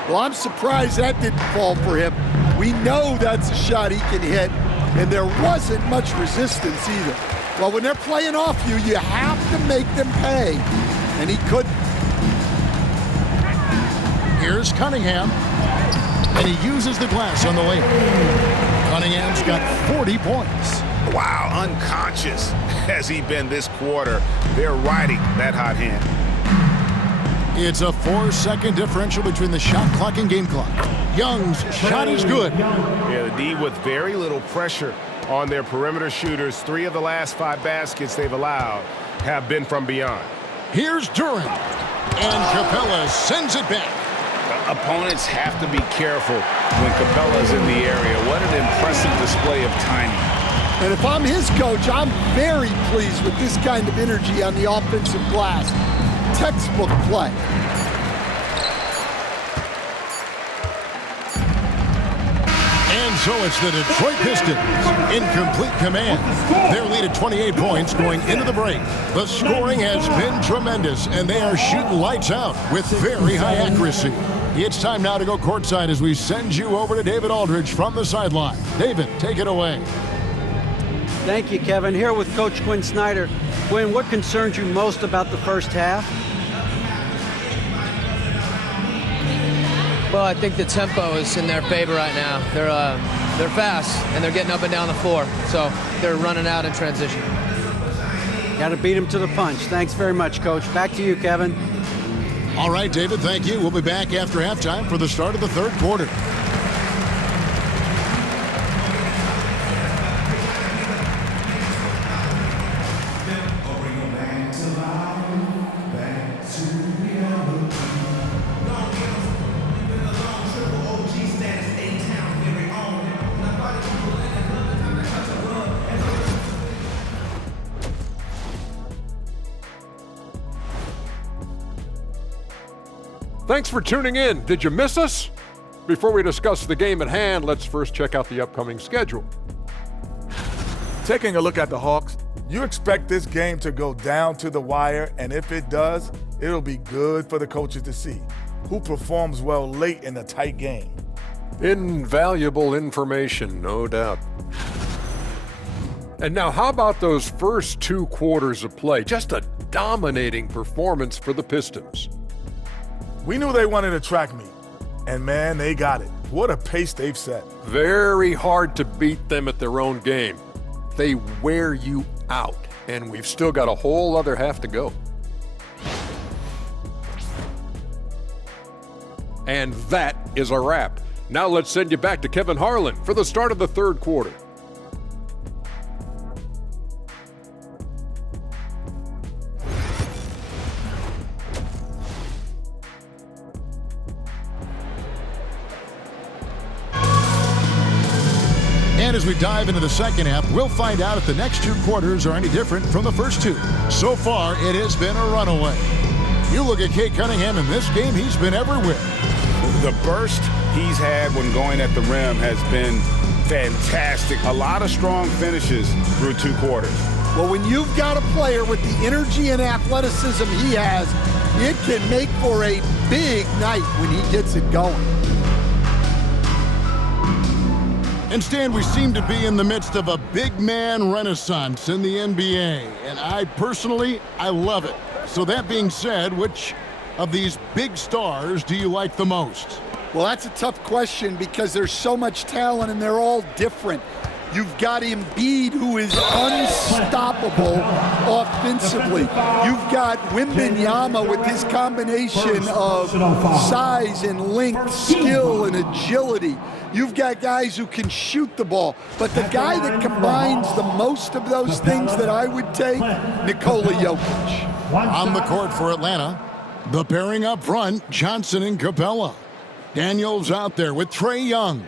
Well, I'm surprised that didn't fall for him. We know that's a shot he can hit, and there wasn't much resistance either. Well, when they're playing off you, you have to make them pay, and he couldn't. Here's Cunningham, and he uses the glass on the layup. Cunningham's got 40 points. Wow, unconscious has he been this quarter. They're riding that hot hand. It's a 4-second differential between the shot clock and game clock. Young's shot is good. Yeah, the D with very little pressure on their perimeter shooters. 3 of the last 5 baskets they've allowed have been from beyond. Here's Durant, and Capella sends it back. Opponents have to be careful when Capella's in the area. What an impressive display of timing. And if I'm his coach, I'm very pleased with this kind of energy on the offensive glass. Textbook play. And so it's the Detroit Pistons in complete command. Their lead at 28 points going into the break. The scoring has been tremendous, and they are shooting lights out with very high accuracy. It's time now to go courtside as we send you over to David Aldridge from the sideline. David, take it away. Thank you, Kevin. Here with Coach Quinn Snyder. Quinn, what concerns you most about the first half? Well, I think the tempo is in their favor right now. They're fast, and they're getting up and down the floor, so they're running out in transition. Got to beat them to the punch. Thanks very much, Coach. Back to you, Kevin. All right, David, thank you. We'll be back after halftime for the start of the third quarter. Thanks for tuning in. Did you miss us? Before we discuss the game at hand, let's first check out the upcoming schedule. Taking a look at the Hawks, you expect this game to go down to the wire, and if it does, it'll be good for the coaches to see who performs well late in a tight game. Invaluable information, no doubt. And now, how about those first 2 quarters of play? Just a dominating performance for the Pistons. We knew they wanted a track meet, and man, they got it. What a pace they've set. Very hard to beat them at their own game. They wear you out, and we've still got a whole other half to go. And that is a wrap. Now let's send you back to Kevin Harlan for the start of the third quarter. And as we dive into the second half, we'll find out if the next 2 quarters are any different from the first 2. So far, it has been a runaway. You look at Cade Cunningham in this game, he's been everywhere. The burst he's had when going at the rim has been fantastic. A lot of strong finishes through 2 quarters. Well, when you've got a player with the energy and athleticism he has, it can make for a big night when he gets it going. And Stan, we seem to be in the midst of a big man renaissance in the NBA, and I love it. So that being said, which of these big stars do you like the most? Well, that's a tough question because there's so much talent and they're all different. You've got Embiid, who is unstoppable offensively. You've got Wembanyama with his combination of size and length, skill and agility. You've got guys who can shoot the ball. But the guy that combines the most of those things that I would take, Nikola Jokic. On the court for Atlanta, the pairing up front, Johnson and Capella. Daniels out there with Trae Young.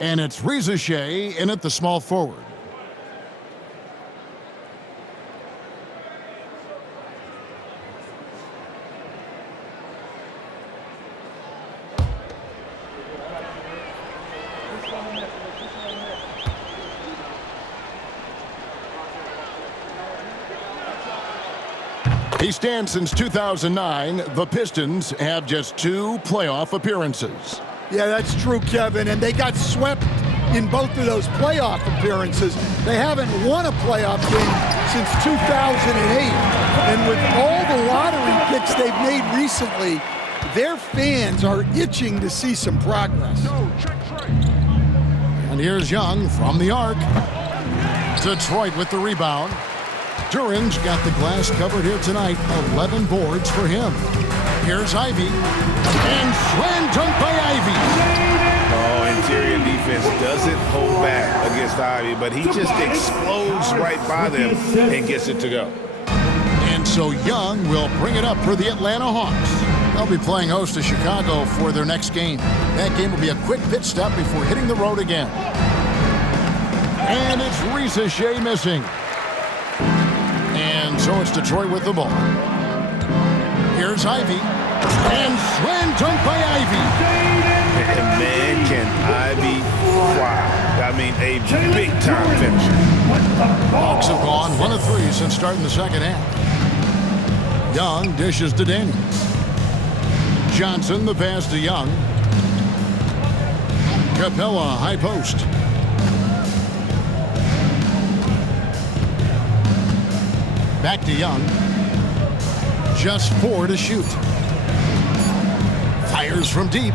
And it's Shea in at the small forward. He stands since 2009. The Pistons have just 2 playoff appearances. Yeah, that's true, Kevin, and they got swept in both of those playoff appearances. They haven't won a playoff game since 2008, and with all the lottery picks they've made recently, their fans are itching to see some progress. And here's Young from the arc. Detroit with the rebound. Duran's got the glass covered here tonight. 11 boards for him. Here's Ivy. And slam dunk by Ivy. Oh, interior defense doesn't hold back against Ivy, but he just explodes right by them and gets it to go. And so Young will bring it up for the Atlanta Hawks. They'll be playing host to Chicago for their next game. That game will be a quick pit stop before hitting the road again. And it's Shea missing. And so it's Detroit with the ball. Here's Ivy. And slam dunk by Ivy. And man, can Ivy fly. I mean, a big-time finisher. Hawks have gone 1 of 3 since starting the second half. Young dishes to Daniels. Johnson the pass to Young. Capella high post. Back to Young. Just 4 to shoot. Fires from deep.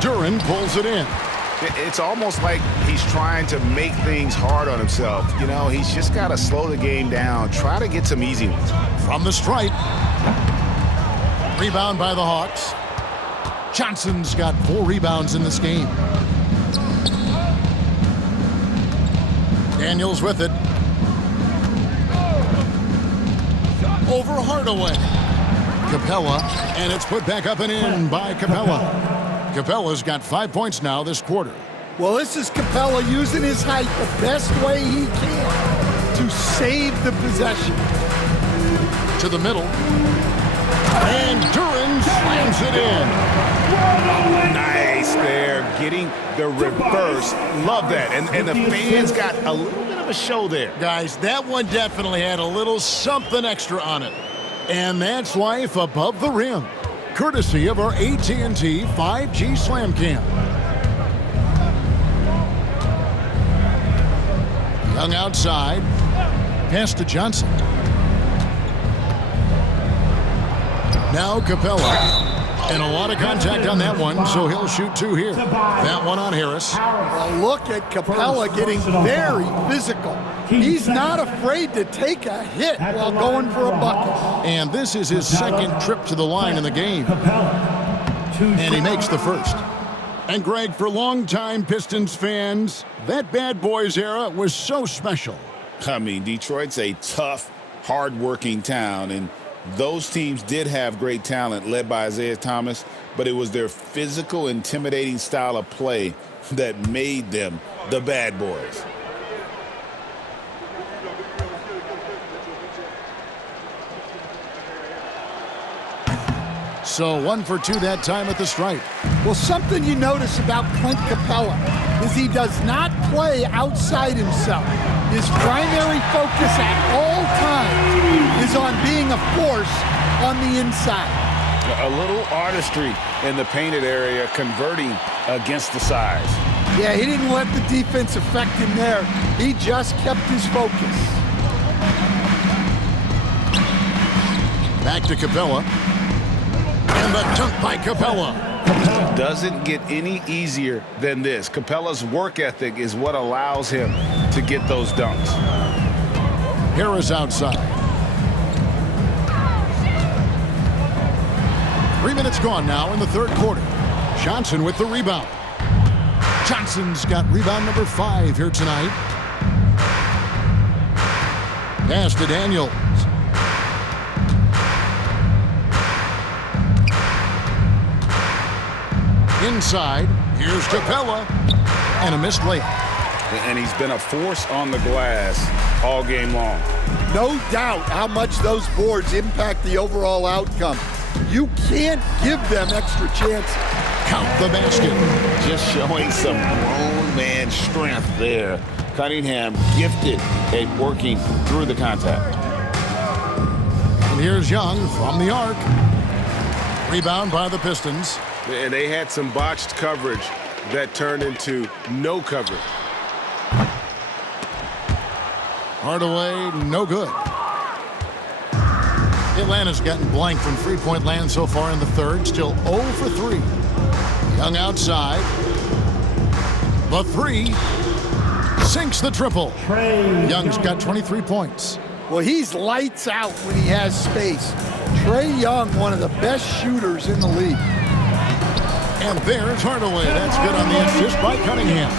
Duran pulls it in. It's almost like he's trying to make things hard on himself. You know, he's just got to slow the game down. Try to get some easy ones. From the stripe. Rebound by the Hawks. Johnson's got 4 rebounds in this game. Daniels with it. Over Hardaway. Capella, and it's put back up and in by Capella. Capella's got 5 points now this quarter. Well, this is Capella using his height the best way he can to save the possession. To the middle. And Duran slams it in. Nice there, getting the reverse. Love that. And the fans got a little bit of a show there. Guys, that one definitely had a little something extra on it. And that's life above the rim. Courtesy of our AT&T 5G Slam Cam. Young outside. Pass to Johnson. Now Capella. And a lot of contact on that one, so he'll shoot 2 here. That one on Harris. Well, look at Capella getting very physical. He's not afraid to take a hit while going for a bucket. And this is his second trip to the line in the game. And he makes the first. And Greg, for longtime Pistons fans, that Bad Boys era was so special. I mean, Detroit's a tough, hard-working town, and those teams did have great talent led by Isaiah Thomas, but it was their physical, intimidating style of play that made them the Bad Boys. So 1 for 2 that time at the stripe. Well, something you notice about Clint Capella is he does not play outside himself. His primary focus at all times is on being a force on the inside. A little artistry in the painted area, converting against the size. Yeah, he didn't let the defense affect him there. He just kept his focus. Back to Capella. And the dunk by Capella. Doesn't get any easier than this. Capella's work ethic is what allows him to get those dunks. Harris outside. 3 minutes gone now in the third quarter. Johnson with the rebound. Johnson's got rebound number 5 here tonight. Pass to Daniels. Inside, here's Capella, and a missed layup. And he's been a force on the glass all game long. No doubt how much those boards impact the overall outcome. You can't give them extra chances. Count the basket. Just showing some grown man strength there. Cunningham gifted at working through the contact. And here's Young from the arc. Rebound by the Pistons. And they had some botched coverage that turned into no coverage. Hardaway, no good. Atlanta's gotten blank from three-point land so far in the third. Still 0 for 3. Young outside. The 3. Sinks the triple. Young's got 23 points. Well, he's lights out when he has space. Trae Young, one of the best shooters in the league. And there's Hardaway. That's good on the assist by Cunningham.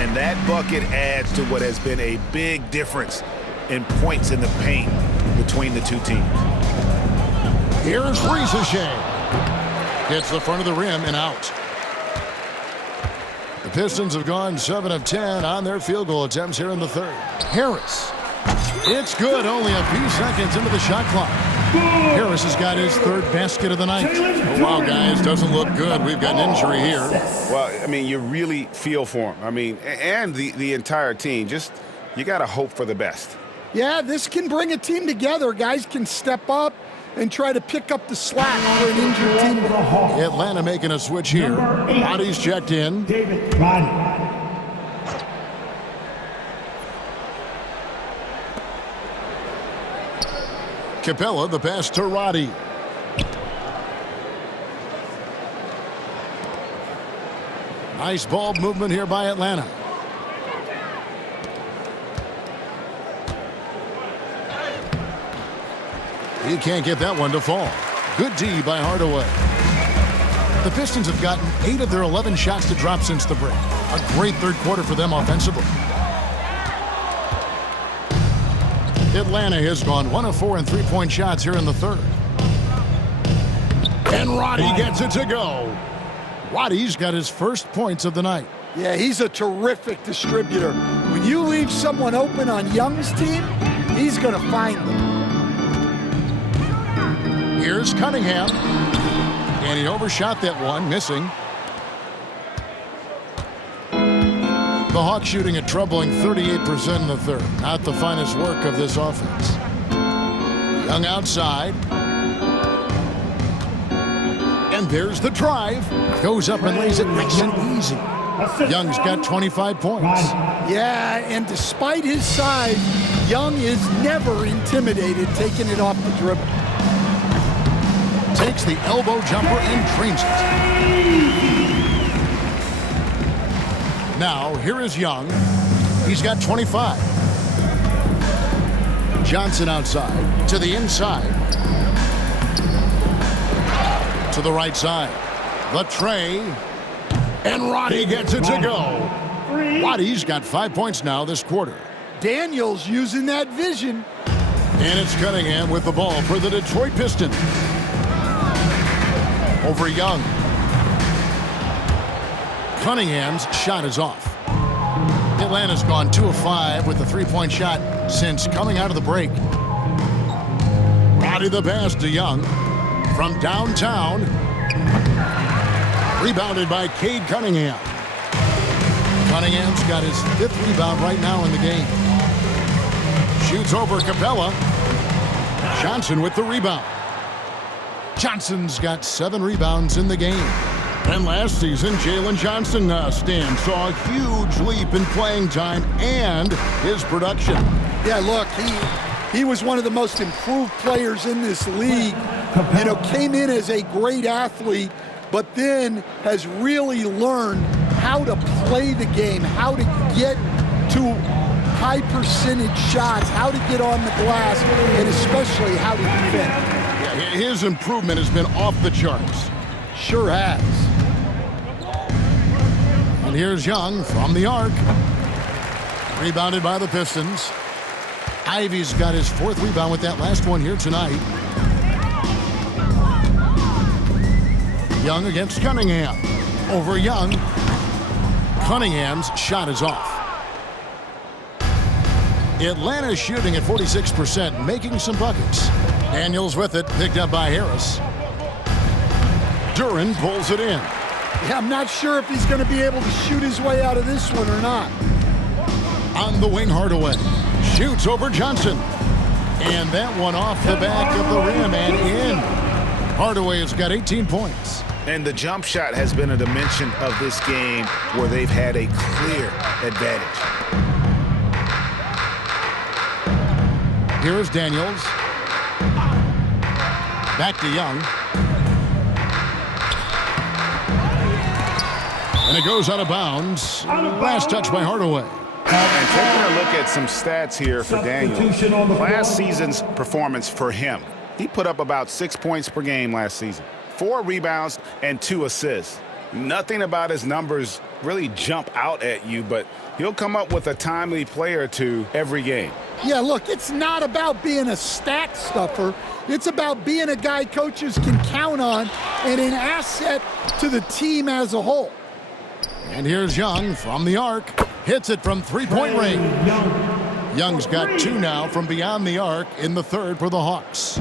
And that bucket adds to what has been a big difference in points in the paint between the two teams. Here's Rieseshay. Hits the front of the rim and out. The Pistons have gone 7 of 10 on their field goal attempts here in the third. Harris. It's good, only a few seconds into the shot clock. Harris has got his third basket of the night. Oh, wow, guys, doesn't look good. We've got an injury here. Well, I mean, you really feel for him. I mean, and the entire team. Just, you got to hope for the best. Yeah, this can bring a team together. Guys can step up and try to pick up the slack for an injured team. Atlanta making a switch here. Roddy's checked in. David Roddy. Capella, the pass to Roddy. Nice ball movement here by Atlanta. He can't get that one to fall. Good D by Hardaway. The Pistons have gotten 8 of their 11 shots to drop since the break. A great third quarter for them offensively. Atlanta has gone 1 of 4 in three-point shots here in the third. And Roddy gets it to go. Roddy's got his first points of the night. Yeah, he's a terrific distributor. When you leave someone open on Young's team, he's going to find them. Here's Cunningham. And he overshot that one, missing. The Hawks shooting a troubling 38% in the third. Not the finest work of this offense. Young outside. And there's the drive. Goes up and lays it nice and easy. Young's got 25 points. Yeah, and despite his size, Young is never intimidated taking it off the dribble. Takes the elbow jumper and drains it. Now, here is Young. He's got 25. Johnson outside. To the inside. To the right side. The Trae. And Roddy gets it to go. Roddy's got 5 points now this quarter. Daniels using that vision. And it's Cunningham with the ball for the Detroit Pistons. Over Young. Cunningham's shot is off. Atlanta's gone 2 of 5 with the three-point shot since coming out of the break. Roddy the pass to Young from downtown. Rebounded by Cade Cunningham. Cunningham's got his 5th rebound right now in the game. Shoots over Capella. Johnson with the rebound. Johnson's got 7 rebounds in the game. And last season, Jalen Johnson saw a huge leap in playing time and his production. Yeah, look, he was one of the most improved players in this league. You know, came in as a great athlete, but then has really learned how to play the game, how to get to high percentage shots, how to get on the glass, and especially how to defend. Yeah, his improvement has been off the charts. Sure has. And here's Young from the arc. Rebounded by the Pistons. Ivy's got his 4th rebound with that last one here tonight. Young against Cunningham. Over Young. Cunningham's shot is off. Atlanta shooting at 46%, making some buckets. Daniels with it, picked up by Harris. Duran pulls it in. Yeah, I'm not sure if he's going to be able to shoot his way out of this one or not. On the wing, Hardaway. Shoots over Johnson. And that one off the back of the rim and in. Hardaway has got 18 points. And the jump shot has been a dimension of this game where they've had a clear advantage. Here's Daniels. Back to Young. And it goes out of bounds. Last touch by Hardaway. And taking a look at some stats here for Daniels. Last season's performance for him. He put up about 6 points per game last season. 4 rebounds and 2 assists. Nothing about his numbers really jump out at you, but he'll come up with a timely play or two every game. Yeah, look, it's not about being a stat stuffer. It's about being a guy coaches can count on and an asset to the team as a whole. And here's Young from the arc. Hits it from 3-point range. Young's got 2 now from beyond the arc in the 3rd for the Hawks.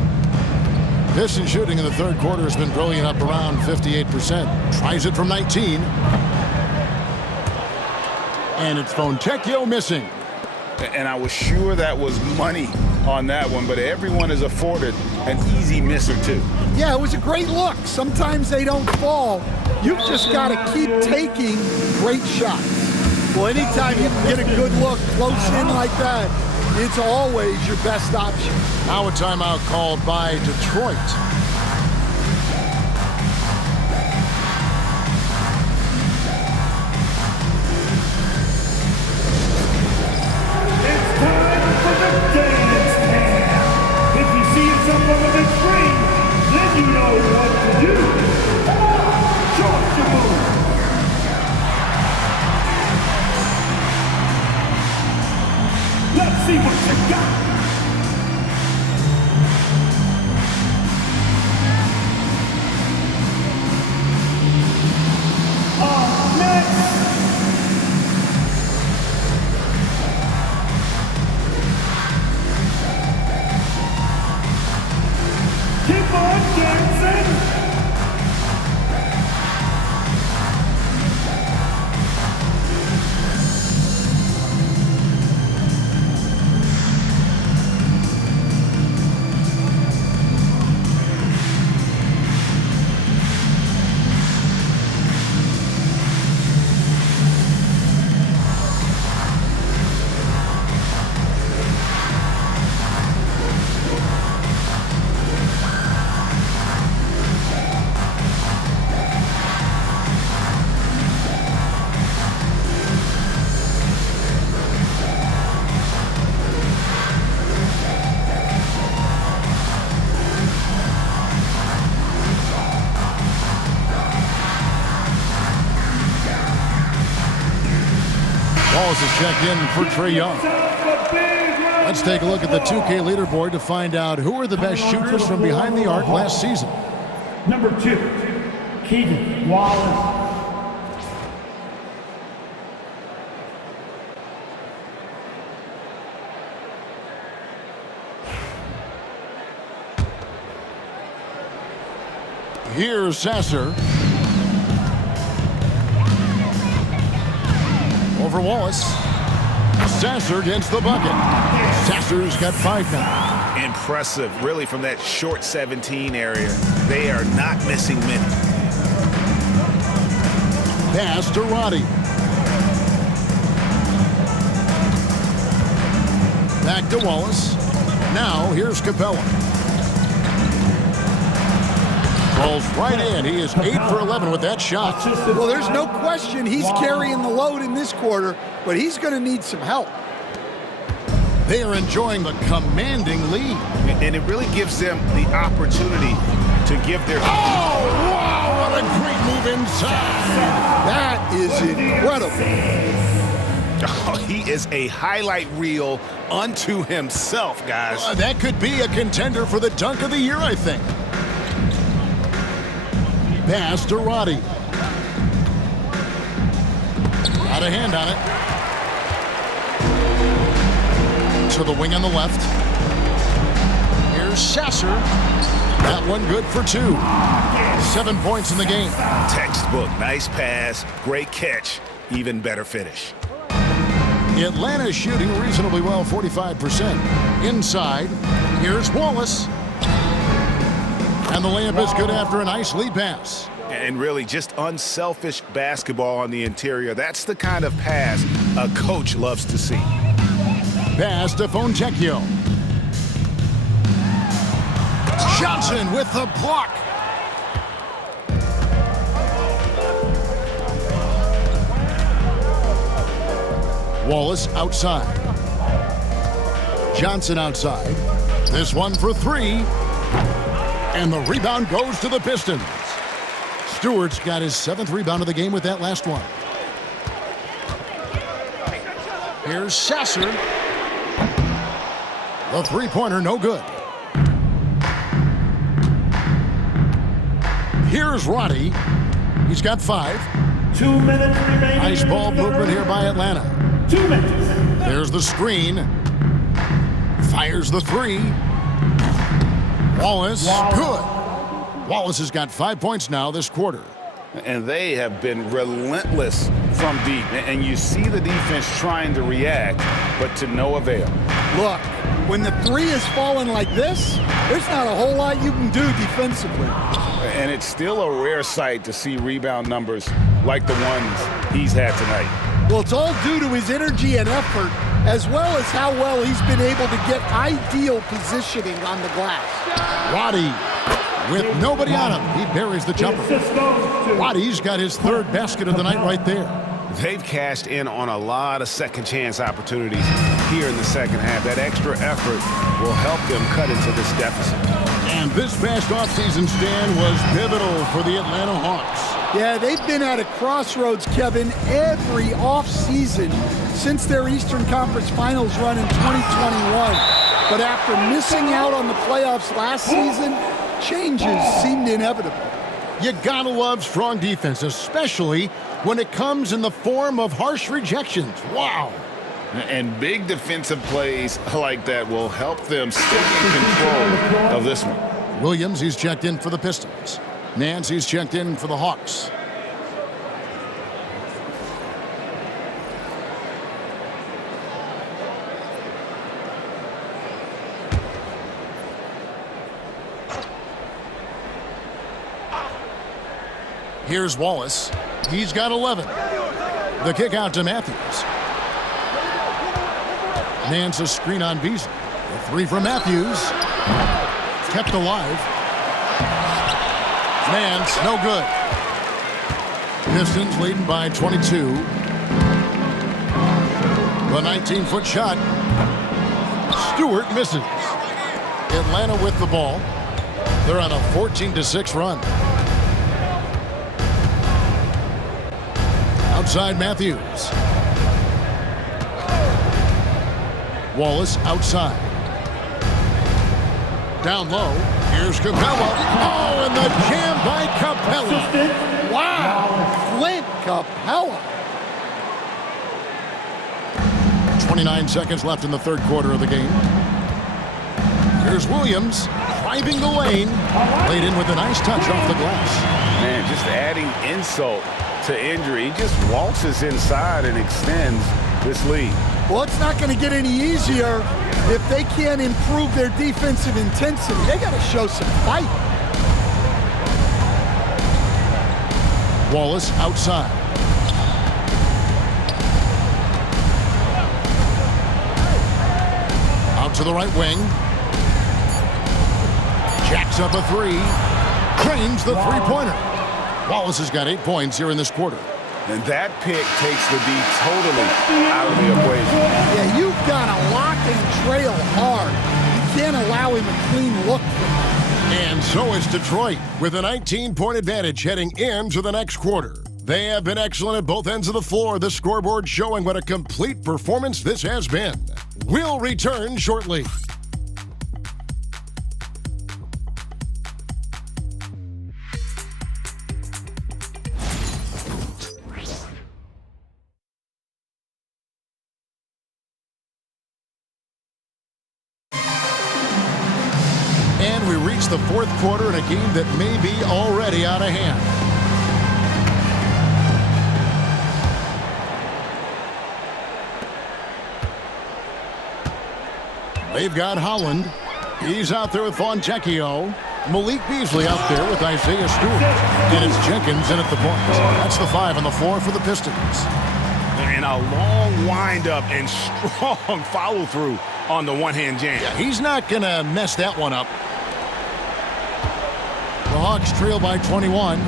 Pistons shooting in the 3rd quarter has been brilliant, up around 58%. Tries it from 19. And it's Fontecchio missing. And I was sure that was money on that one, but everyone is afforded an easy miss or two. Yeah, it was a great look. Sometimes they don't fall. You've just got to keep taking great shots. Well, anytime you can get a good look close in like that, it's always your best option. Now a timeout called by Detroit. It's time for the dance cam. If you see us up on the big screen, then you know what to do. Short the move. Let's see what you got. Next. Keep on dancing. Wallace is checked in for Trae Young. Let's take a look at the 2K leaderboard to find out who are the best shooters from behind the arc last season. Number 2, Cade Wallace. Here's Sasser. Over Wallace. Sasser gets the bucket. Sasser's got 5 now. Impressive, really, from that short 17 area. They are not missing many. Pass to Roddy. Back to Wallace. Now here's Capella. Falls right in. He is 8 for 11 with that shot. Well, there's no question he's carrying the load in this quarter, but he's going to need some help. They are enjoying the commanding lead. And it really gives them the opportunity to give their... Oh, wow, what a great move inside. That is incredible. Oh, he is a highlight reel unto himself, guys. That could be a contender for the dunk of the year, I think. Pass to Roddy. Got a hand on it. To the wing on the left. Here's Sasser. That one good for 2. 7 points in the game. Textbook. Nice pass. Great catch. Even better finish. Atlanta shooting reasonably well, 45%. Inside. Here's Wallace. And the layup is good after a nice lead pass. And really just unselfish basketball on the interior. That's the kind of pass a coach loves to see. Pass to Fontecchio. Johnson with the block. Wallace outside. Johnson outside. This one for 3. And the rebound goes to the Pistons. Stewart's got his 7th rebound of the game with that last one. Here's Sasser. The three-pointer, no good. Here's Roddy. He's got 5. 2 minutes remaining. Nice ball movement here by Atlanta. 2 minutes. There's the screen. Fires the 3. Wallace, good. Wallace has got 5 points now this quarter. And they have been relentless from deep. And you see the defense trying to react, but to no avail. Look, when the 3 is falling like this, there's not a whole lot you can do defensively. And it's still a rare sight to see rebound numbers like the ones he's had tonight. Well, it's all due to his energy and effort, as well as how well he's been able to get ideal positioning on the glass. Roddy with nobody on him. He buries the jumper. Roddy's got his 3rd basket of the night right there. They've cashed in on a lot of second chance opportunities here in the second half. That extra effort will help them cut into this deficit. And this past offseason stand was pivotal for the Atlanta Hawks. Yeah, they've been at a crossroads, Kevin, every offseason since their Eastern Conference Finals run in 2021. But after missing out on the playoffs last season, changes seemed inevitable. You gotta love strong defense, especially when it comes in the form of harsh rejections. Wow. And big defensive plays like that will help them stay in control of this one. Williams, he's checked in for the Pistons. Nance, he's checked in for the Hawks. Here's Wallace. He's got 11. The kick out to Matthews. Nance a screen on Beasley. The 3 from Matthews. Kept alive. Nance, no good. Pistons leading by 22. The 19-foot shot. Stewart misses. Atlanta with the ball. They're on a 14-6 run. Outside Matthews. Wallace outside. Down low. Here's Capella. Oh, and the jam by Capella. Wow, Clint Capella. 29 seconds left in the 3rd quarter of the game. Here's Williams driving the lane. Laid in with a nice touch off the glass. Man, just adding insult to injury. He just waltzes inside and extends this lead. Well, it's not going to get any easier if they can't improve their defensive intensity. They got to show some fight. Wallace outside. Out to the right wing. Jacks up a 3. Drains the three-pointer. Wallace has got 8 points here in this quarter. And that pick takes the D totally out of the equation. Yeah, you've got to lock and trail hard. You can't allow him a clean look from that. And so is Detroit with a 19-point advantage heading into the next quarter. They have been excellent at both ends of the floor. The scoreboard showing what a complete performance this has been. We'll return shortly. And we reach the fourth quarter in a game that may be already out of hand. They've got Holland. He's out there with Fontecchio. Malik Beasley out there with Isaiah Stewart. And it's Jenkins in at the point. That's the 5 on the floor for the Pistons. And a long windup and strong follow-through on the one-hand jam. Yeah, he's not going to mess that one up. The Hawks trail by 21.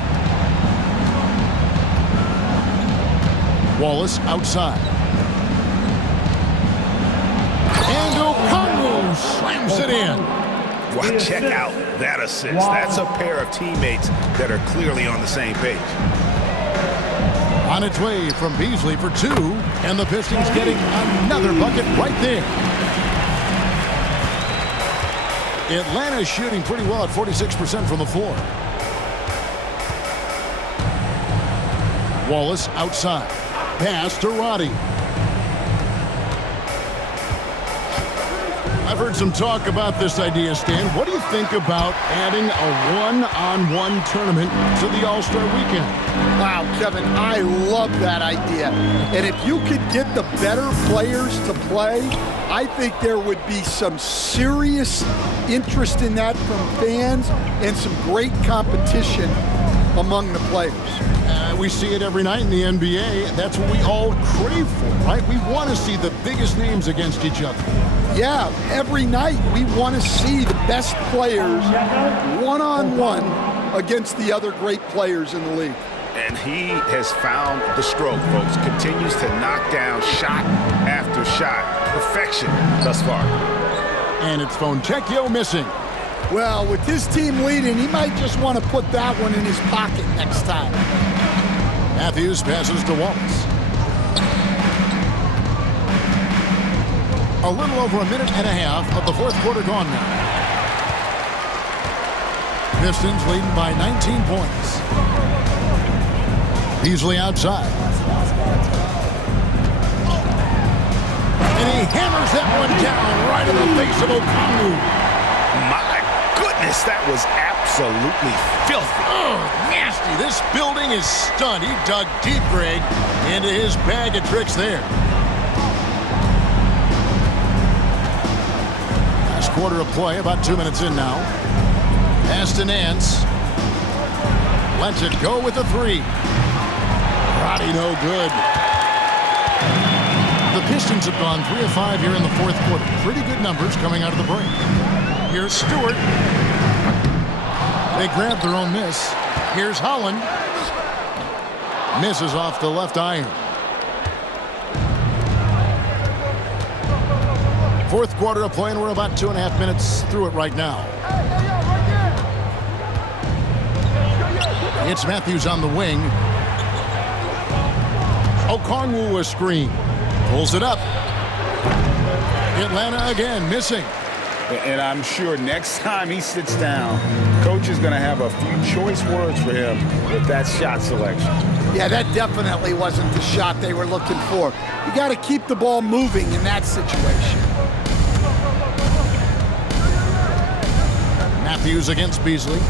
Wallace outside. And O'Connell slams it in. Wow, check out that assist. That's a pair of teammates that are clearly on the same page. On its way from Beasley for 2, and the Pistons getting another bucket right there. Atlanta's shooting pretty well at 46% from the floor. Wallace outside. Pass to Roddy. I've heard some talk about this idea, Stan. What do you think about adding a one-on-one tournament to the All-Star Weekend? Wow, Kevin, I love that idea. And if you could get the better players to play, I think there would be some serious interest in that from fans and some great competition among the players. We see it every night in the NBA. That's what we all crave for, right? We want to see the biggest names against each other. Yeah, every night we want to see the best players one-on-one against the other great players in the league. And he has found the stroke, folks. Continues to knock down shot after shot. Perfection thus far. And it's Fontecchio missing. Well, with his team leading, he might just want to put that one in his pocket next time. Matthews passes to Wallace. A little over a minute and a half of the fourth quarter gone now. Pistons leading by 19 points. Beasley outside. And he hammers that one down right in the face of O'Connell. My goodness, that was absolutely filthy. Oh, nasty. This building is stunned. He dug deep, Greg, into his bag of tricks there. Last quarter of play, about 2 minutes in now. Pass to Nance. Lets it go with a 3. Roddy no good. The Pistons have gone 3 of 5 here in the fourth quarter. Pretty good numbers coming out of the break. Here's Stewart. They grab their own miss. Here's Holland. Misses off the left iron. Fourth quarter of play, and we're about 2.5 minutes through it right now. It's Matthews on the wing. Okongwu a screen. Pulls it up. Atlanta again missing. And I'm sure next time he sits down, coach is going to have a few choice words for him with that shot selection. Yeah, that definitely wasn't the shot they were looking for. You got to keep the ball moving in that situation. Matthews against Beasley.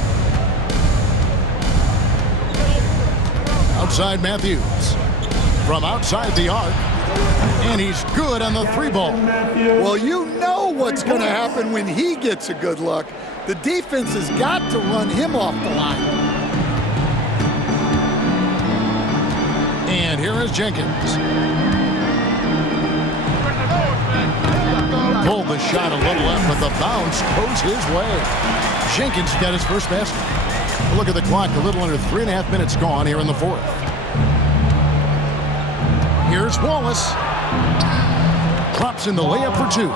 Outside Matthews. From outside the arc. And he's good on the 3-ball. Well, you know what's going to happen when he gets a good look. The defense has got to run him off the line. And here is Jenkins. Pulled the shot a little up, but the bounce goes his way. Jenkins got his first basket. Look at the clock, a little under 3.5 minutes gone here in the fourth. Here's Wallace. Drops in the layup for two.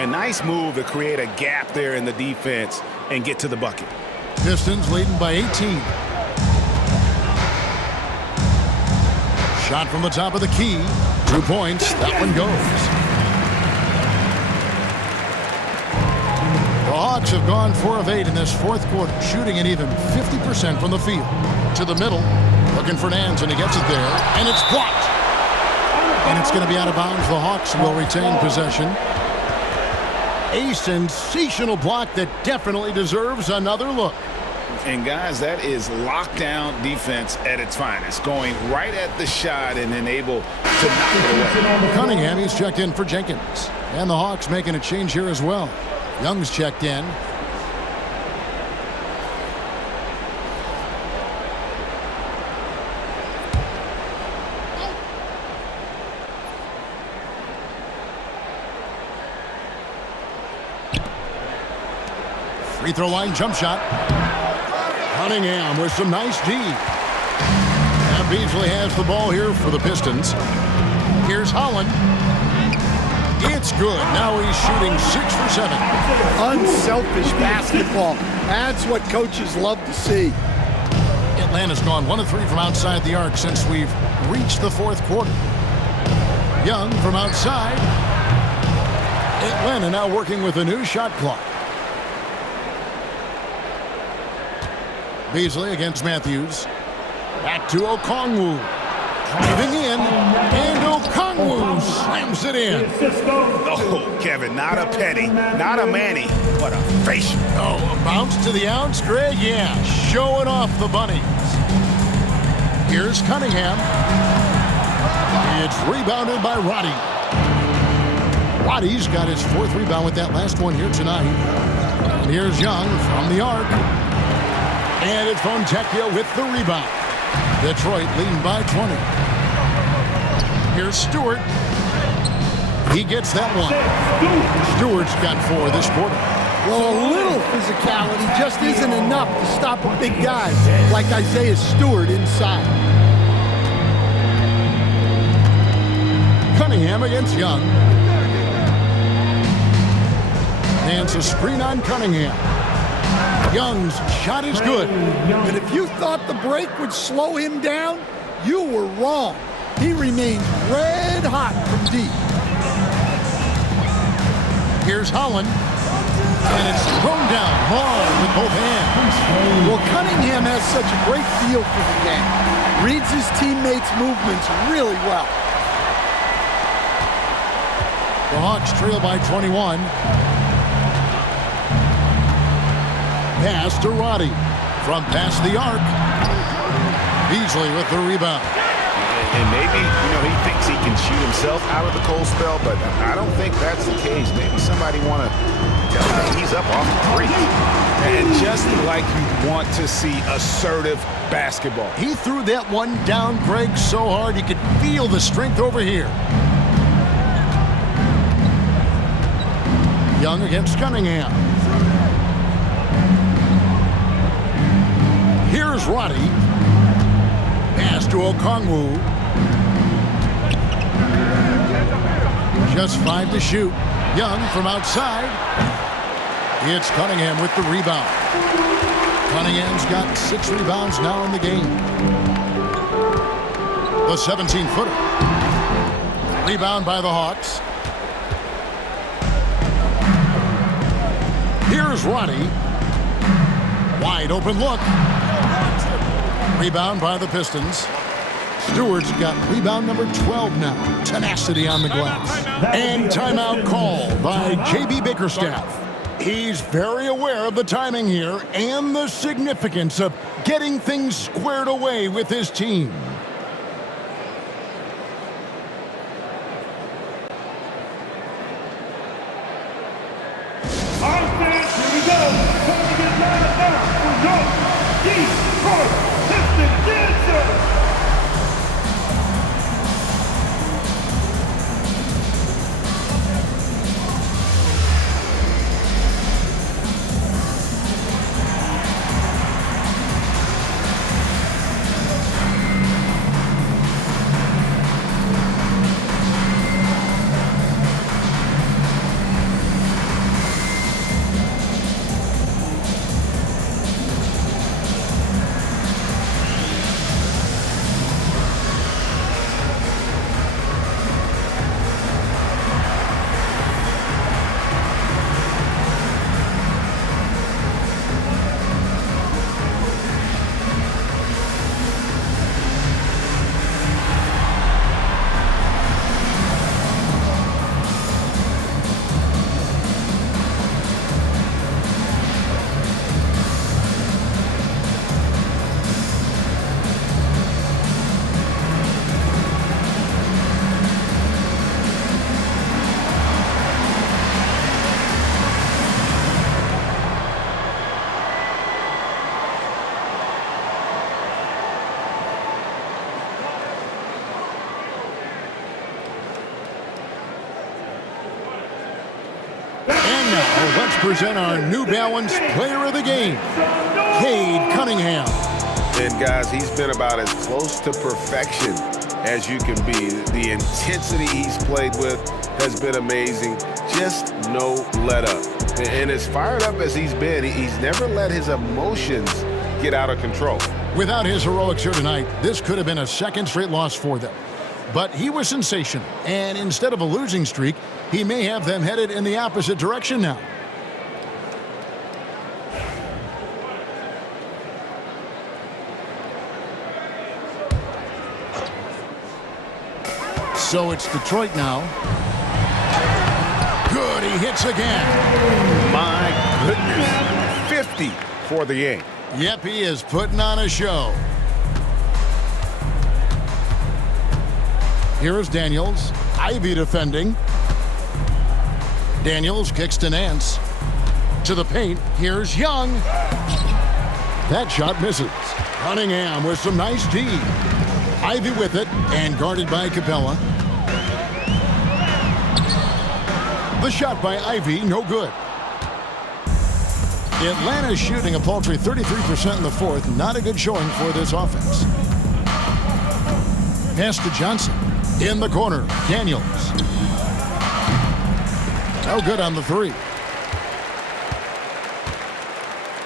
A nice move to create a gap there in the defense and get to the bucket. Pistons leading by 18. Shot from the top of the key. 2 points. That one goes. The Hawks have gone 4 of 8 in this fourth quarter, shooting an even 50% from the field. To the middle, looking for Nance, and he gets it there, and it's blocked. And it's going to be out of bounds. The Hawks will retain possession. A sensational block that definitely deserves another look. And guys, that is lockdown defense at its finest, going right at the shot and then able to knock it away. Cunningham, he's checked in for Jenkins. And the Hawks making a change here as well. Young's checked in. Free throw line jump shot. Cunningham with some nice D. And Beasley has the ball here for the Pistons. Here's Holland. It's good. Now he's shooting 6 for 7. Unselfish basketball. That's what coaches love to see. Atlanta's gone 1 of 3 from outside the arc since we've reached the fourth quarter. Young from outside. Atlanta now working with a new shot clock. Beasley against Matthews. Back to Okongwu. Driving in, and Okongwu slams it in. Oh, Kevin, not a penny, not a Manny, but a facial. Oh, a bounce to the ounce, Greg? Yeah, showing off the bunnies. Here's Cunningham. It's rebounded by Roddy. Roddy's got his 4th rebound with that last one here tonight. And here's Young from the arc. And it's Fontecchio with the rebound. Detroit leading by 20. Here's Stewart. He gets that one. Stewart's got 4 this quarter. Well, a little physicality just isn't enough to stop a big guy like Isaiah Stewart inside. Cunningham against Young. Nance a screen on Cunningham. Young's shot is good. And if you thought the break would slow him down, you were wrong. He remains red hot from deep. Here's Holland. And it's thrown down hard with both hands. Well, Cunningham has such a great feel for the game. Reads his teammates' movements really well. The Hawks trail by 21. Pass to Roddy. From past the arc. Beasley with the rebound. And maybe, he thinks he can shoot himself out of the cold spell, but I don't think that's the case. Maybe somebody want to tell him he's up off the 3. And just like you want to see assertive basketball. He threw that one down, Greg, so hard you could feel the strength over here. Young against Cunningham. Here's Roddy. Pass to Okongwu. Just 5 to shoot. Young from outside. It's Cunningham with the rebound. Cunningham's got 6 rebounds now in the game. The 17-footer. Rebound by the Hawks. Here's Roddy. Wide open look. Rebound by the Pistons. Stewart's got rebound number 12 now. Tenacity on the glass. And timeout called by J.B. Bickerstaff. He's very aware of the timing here and the significance of getting things squared away with his team. Offense, here we go. Time to get lined up for your Detroit Pistons dancer. now, let's present our New Balance Player of the Game, Cade Cunningham. And guys, he's been about as close to perfection as you can be. The intensity he's played with has been amazing. Just no let up. And as fired up as he's been, he's never let his emotions get out of control. Without his heroics here tonight, this could have been a second straight loss for them. But he was sensational, and instead of a losing streak, he may have them headed in the opposite direction now. So it's Detroit now. Good, he hits again. My goodness, 50 for the game. Yep, he is putting on a show. Here's Daniels. Ivy defending. Daniels kicks to Nance. To the paint. Here's Young. That shot misses. Cunningham with some nice D. Ivy with it and guarded by Capella. The shot by Ivy, no good. Atlanta's shooting a paltry 33% in the fourth. Not a good showing for this offense. Pass to Johnson. In the corner, Daniels. No good on the three.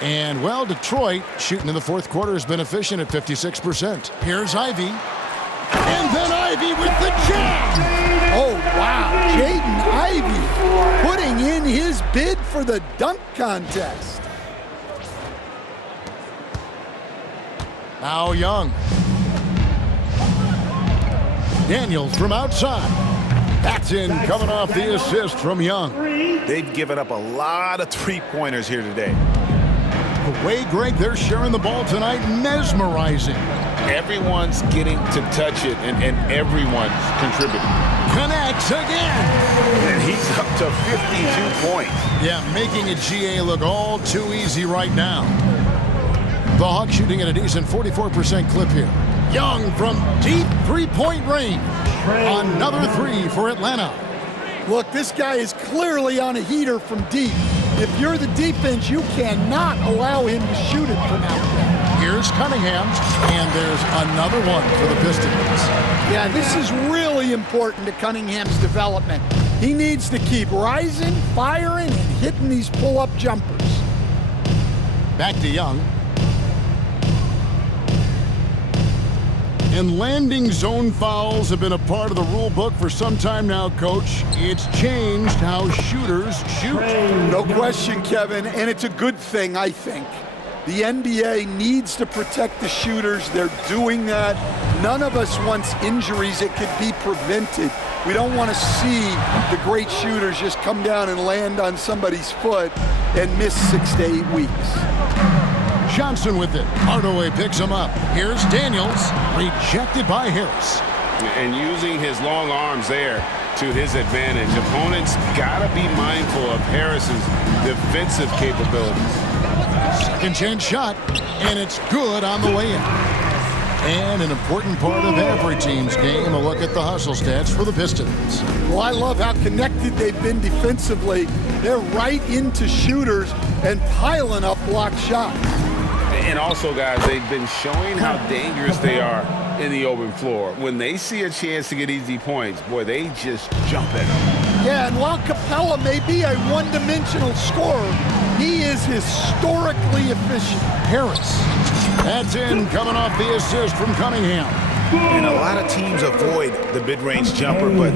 And, well, Detroit shooting in the fourth quarter has been efficient at 56%. Here's Ivy. And then Ivy with the jam. Oh, wow. Jaden Ivey putting in his bid for the dunk contest. Now Young. Daniels from outside. That's in, coming off the assist from Young. They've given up a lot of three-pointers here today. The way, Greg, they're sharing the ball tonight, mesmerizing. Everyone's getting to touch it, and everyone's contributing. Connects again. And he's up to 52 points. Yeah, making a GA look all too easy right now. The Hawks shooting at a decent 44% clip here. Young from deep three-point range. Another three for Atlanta. Look, this guy is clearly on a heater from deep. If you're the defense, you cannot allow him to shoot it from out there. Here's Cunningham, and there's another one for the Pistons. Yeah, this is really important to Cunningham's development. He needs to keep rising, firing, and hitting these pull-up jumpers. Back to Young. And landing zone fouls have been a part of the rule book for some time now, Coach. It's changed how shooters shoot. No question, Kevin, and it's a good thing, I think. The NBA needs to protect the shooters. They're doing that. None of us wants injuries that could be prevented. We don't want to see the great shooters just come down and land on somebody's foot and miss 6 to 8 weeks. Johnson with it. Hardaway picks him up. Here's Daniels. Rejected by Harris. And using his long arms there to his advantage. Opponents got to be mindful of Harris's defensive capabilities. Second chance shot, and it's good on the way in. And an important part of every team's game, a look at the hustle stats for the Pistons. Well, I love how connected they've been defensively. They're right into shooters and piling up blocked shots. And also, guys, they've been showing how dangerous they are in the open floor. When they see a chance to get easy points, boy, they just jump at them. Yeah, and while Capella may be a one-dimensional scorer, he is historically efficient. Harris. That's in, coming off the assist from Cunningham. And a lot of teams avoid the mid-range jumper, but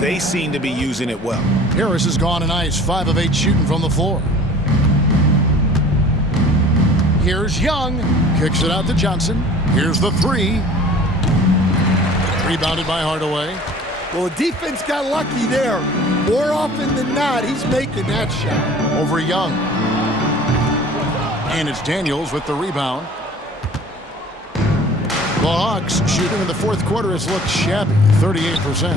they seem to be using it well. Harris has gone nice, 5 of 8 shooting from the floor. Here's Young. Kicks it out to Johnson. Here's the three. Rebounded by Hardaway. Well, the defense got lucky there. More often than not, he's making that shot. Over Young. And it's Daniels with the rebound. The Hawks shooting in the fourth quarter has looked shabby, 38%.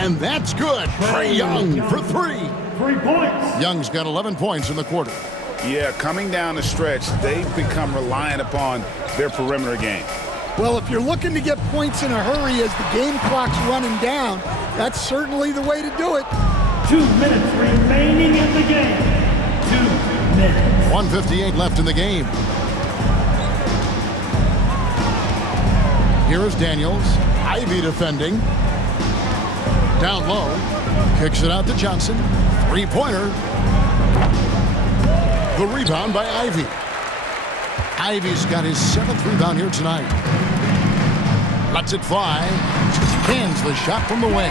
And that's good. Trae Young for 3. 3 points. Young's got 11 points in the quarter. Yeah, coming down the stretch, they've become reliant upon their perimeter game. Well, if you're looking to get points in a hurry as the game clock's running down, that's certainly the way to do it. 2 minutes remaining in the game. 2 minutes. 1:58 left in the game. Here is Daniels. Ivy defending. Down low. Kicks it out to Johnson. Three-pointer. The rebound by Ivy. Ivy's got his 7th rebound here tonight. Lets it fly. Cans the shot from the wing.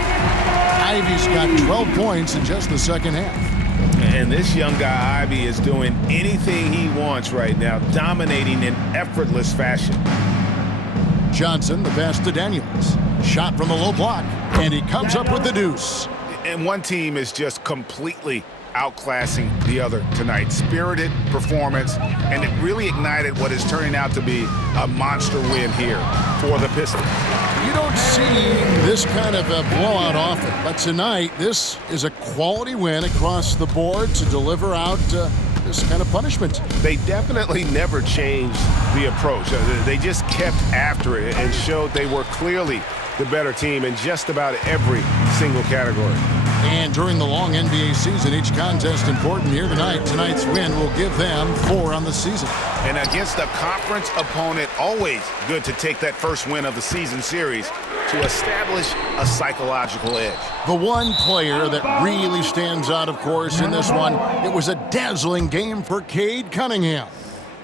Ivy's got 12 points in just the second half. And this young guy, Ivy, is doing anything he wants right now, dominating in effortless fashion. Johnson, the pass to Daniels. Shot from the low block, and he comes up with the deuce. And one team is just completely outclassing the other tonight. Spirited performance, and it really ignited what is turning out to be a monster win here for the Pistons. You don't see this kind of a blowout often, but tonight this is a quality win across the board to deliver out this kind of punishment. They definitely never changed the approach. They just kept after it and showed they were clearly the better team in just about every single category. And during the long NBA season, each contest important here tonight. Tonight's win will give them 4 on the season. And against a conference opponent, always good to take that first win of the season series to establish a psychological edge. The one player that really stands out, of course, in this one, it was a dazzling game for Cade Cunningham.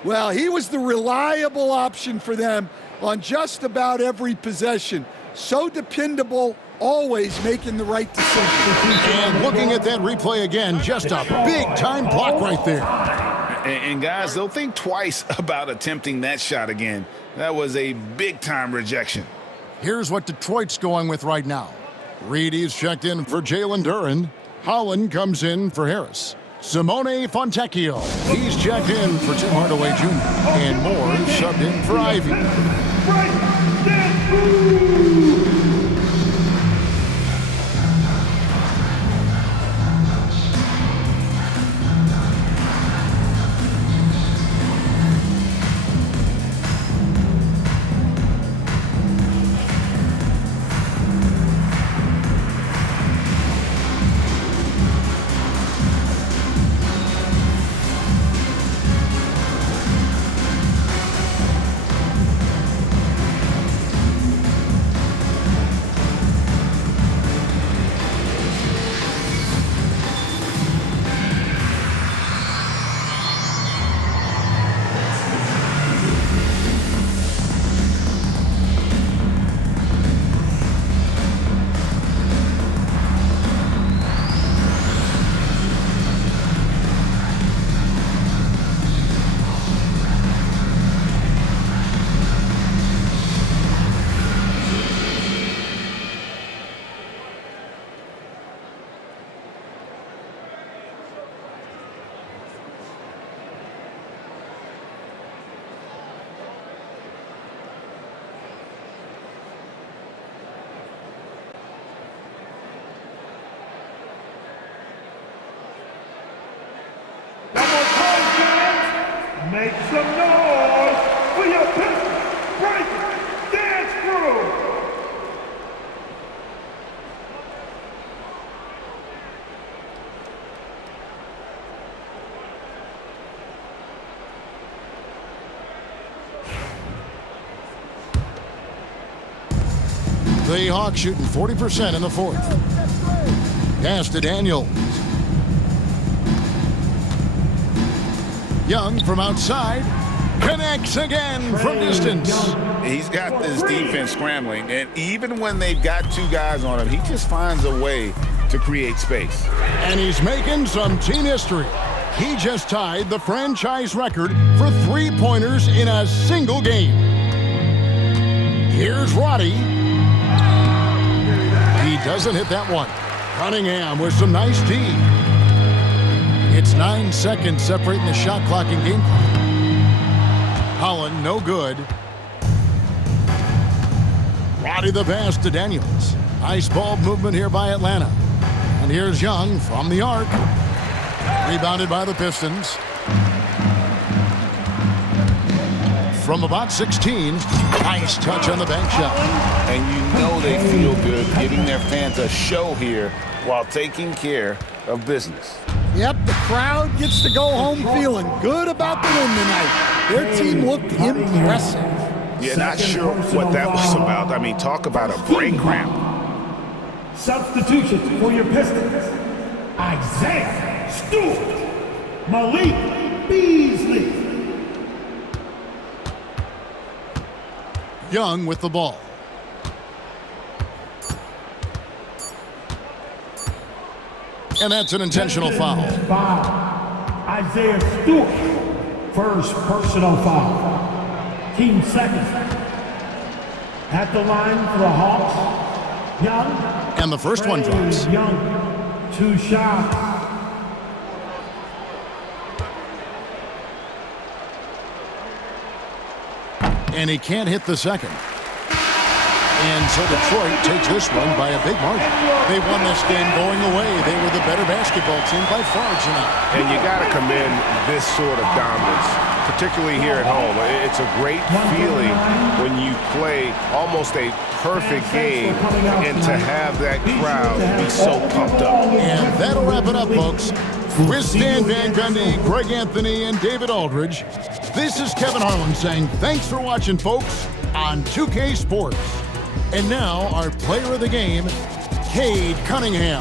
Well, he was the reliable option for them on just about every possession. So dependable, always making the right decision. And looking at that replay again, just a big-time block right there. And guys, they'll think twice about attempting that shot again. That was a big-time rejection. Here's what Detroit's going with right now. Reedy's checked in for Jalen Duren. Holland comes in for Harris. Simone Fontecchio, he's checked in for Tim Hardaway Jr. And Moore subbed in for Ivy. Make some noise for your Pistons Breaking Dance Crew! The Hawks shooting 40% in the fourth. Pass to Daniels. Young from outside. Connects again from distance. He's got this defense scrambling, and even when they've got 2 guys on him, he just finds a way to create space. And he's making some team history. He just tied the franchise record for 3-pointers in a single game. Here's Roddy. He doesn't hit that one. Cunningham with some nice D. It's 9 seconds separating the shot clock and game clock. Holland, no good. Roddy the pass to Daniels. Nice ball movement here by Atlanta. And here's Young from the arc. Rebounded by the Pistons. from about 16. Nice touch on the bank shot. And you know they feel good giving their fans a show here while taking care of business. Yep, the crowd gets to go home feeling good about the win tonight. Their team looked impressive. Yeah, not sure what that was about. I mean, talk about a brain cramp. Substitutions for your Pistons. Isaiah Stewart. Malik Beasley. Young with the ball. And that's an intentional foul. Isaiah Stewart. First personal foul. Team second. At the line for the Hawks, Young. And the first one drops. Young, 2 shots. And he can't hit the second. And so Detroit takes this one by a big margin. They won this game going away. They were the better basketball team by far tonight. And you got to commend this sort of dominance, particularly here at home. It's a great feeling when you play almost a perfect game and to have that crowd be so pumped up. And that'll wrap it up, folks. With Stan Van Gundy, Greg Anthony, and David Aldridge, this is Kevin Harlan saying thanks for watching, folks, on 2K Sports. And now, our player of the game, Cade Cunningham.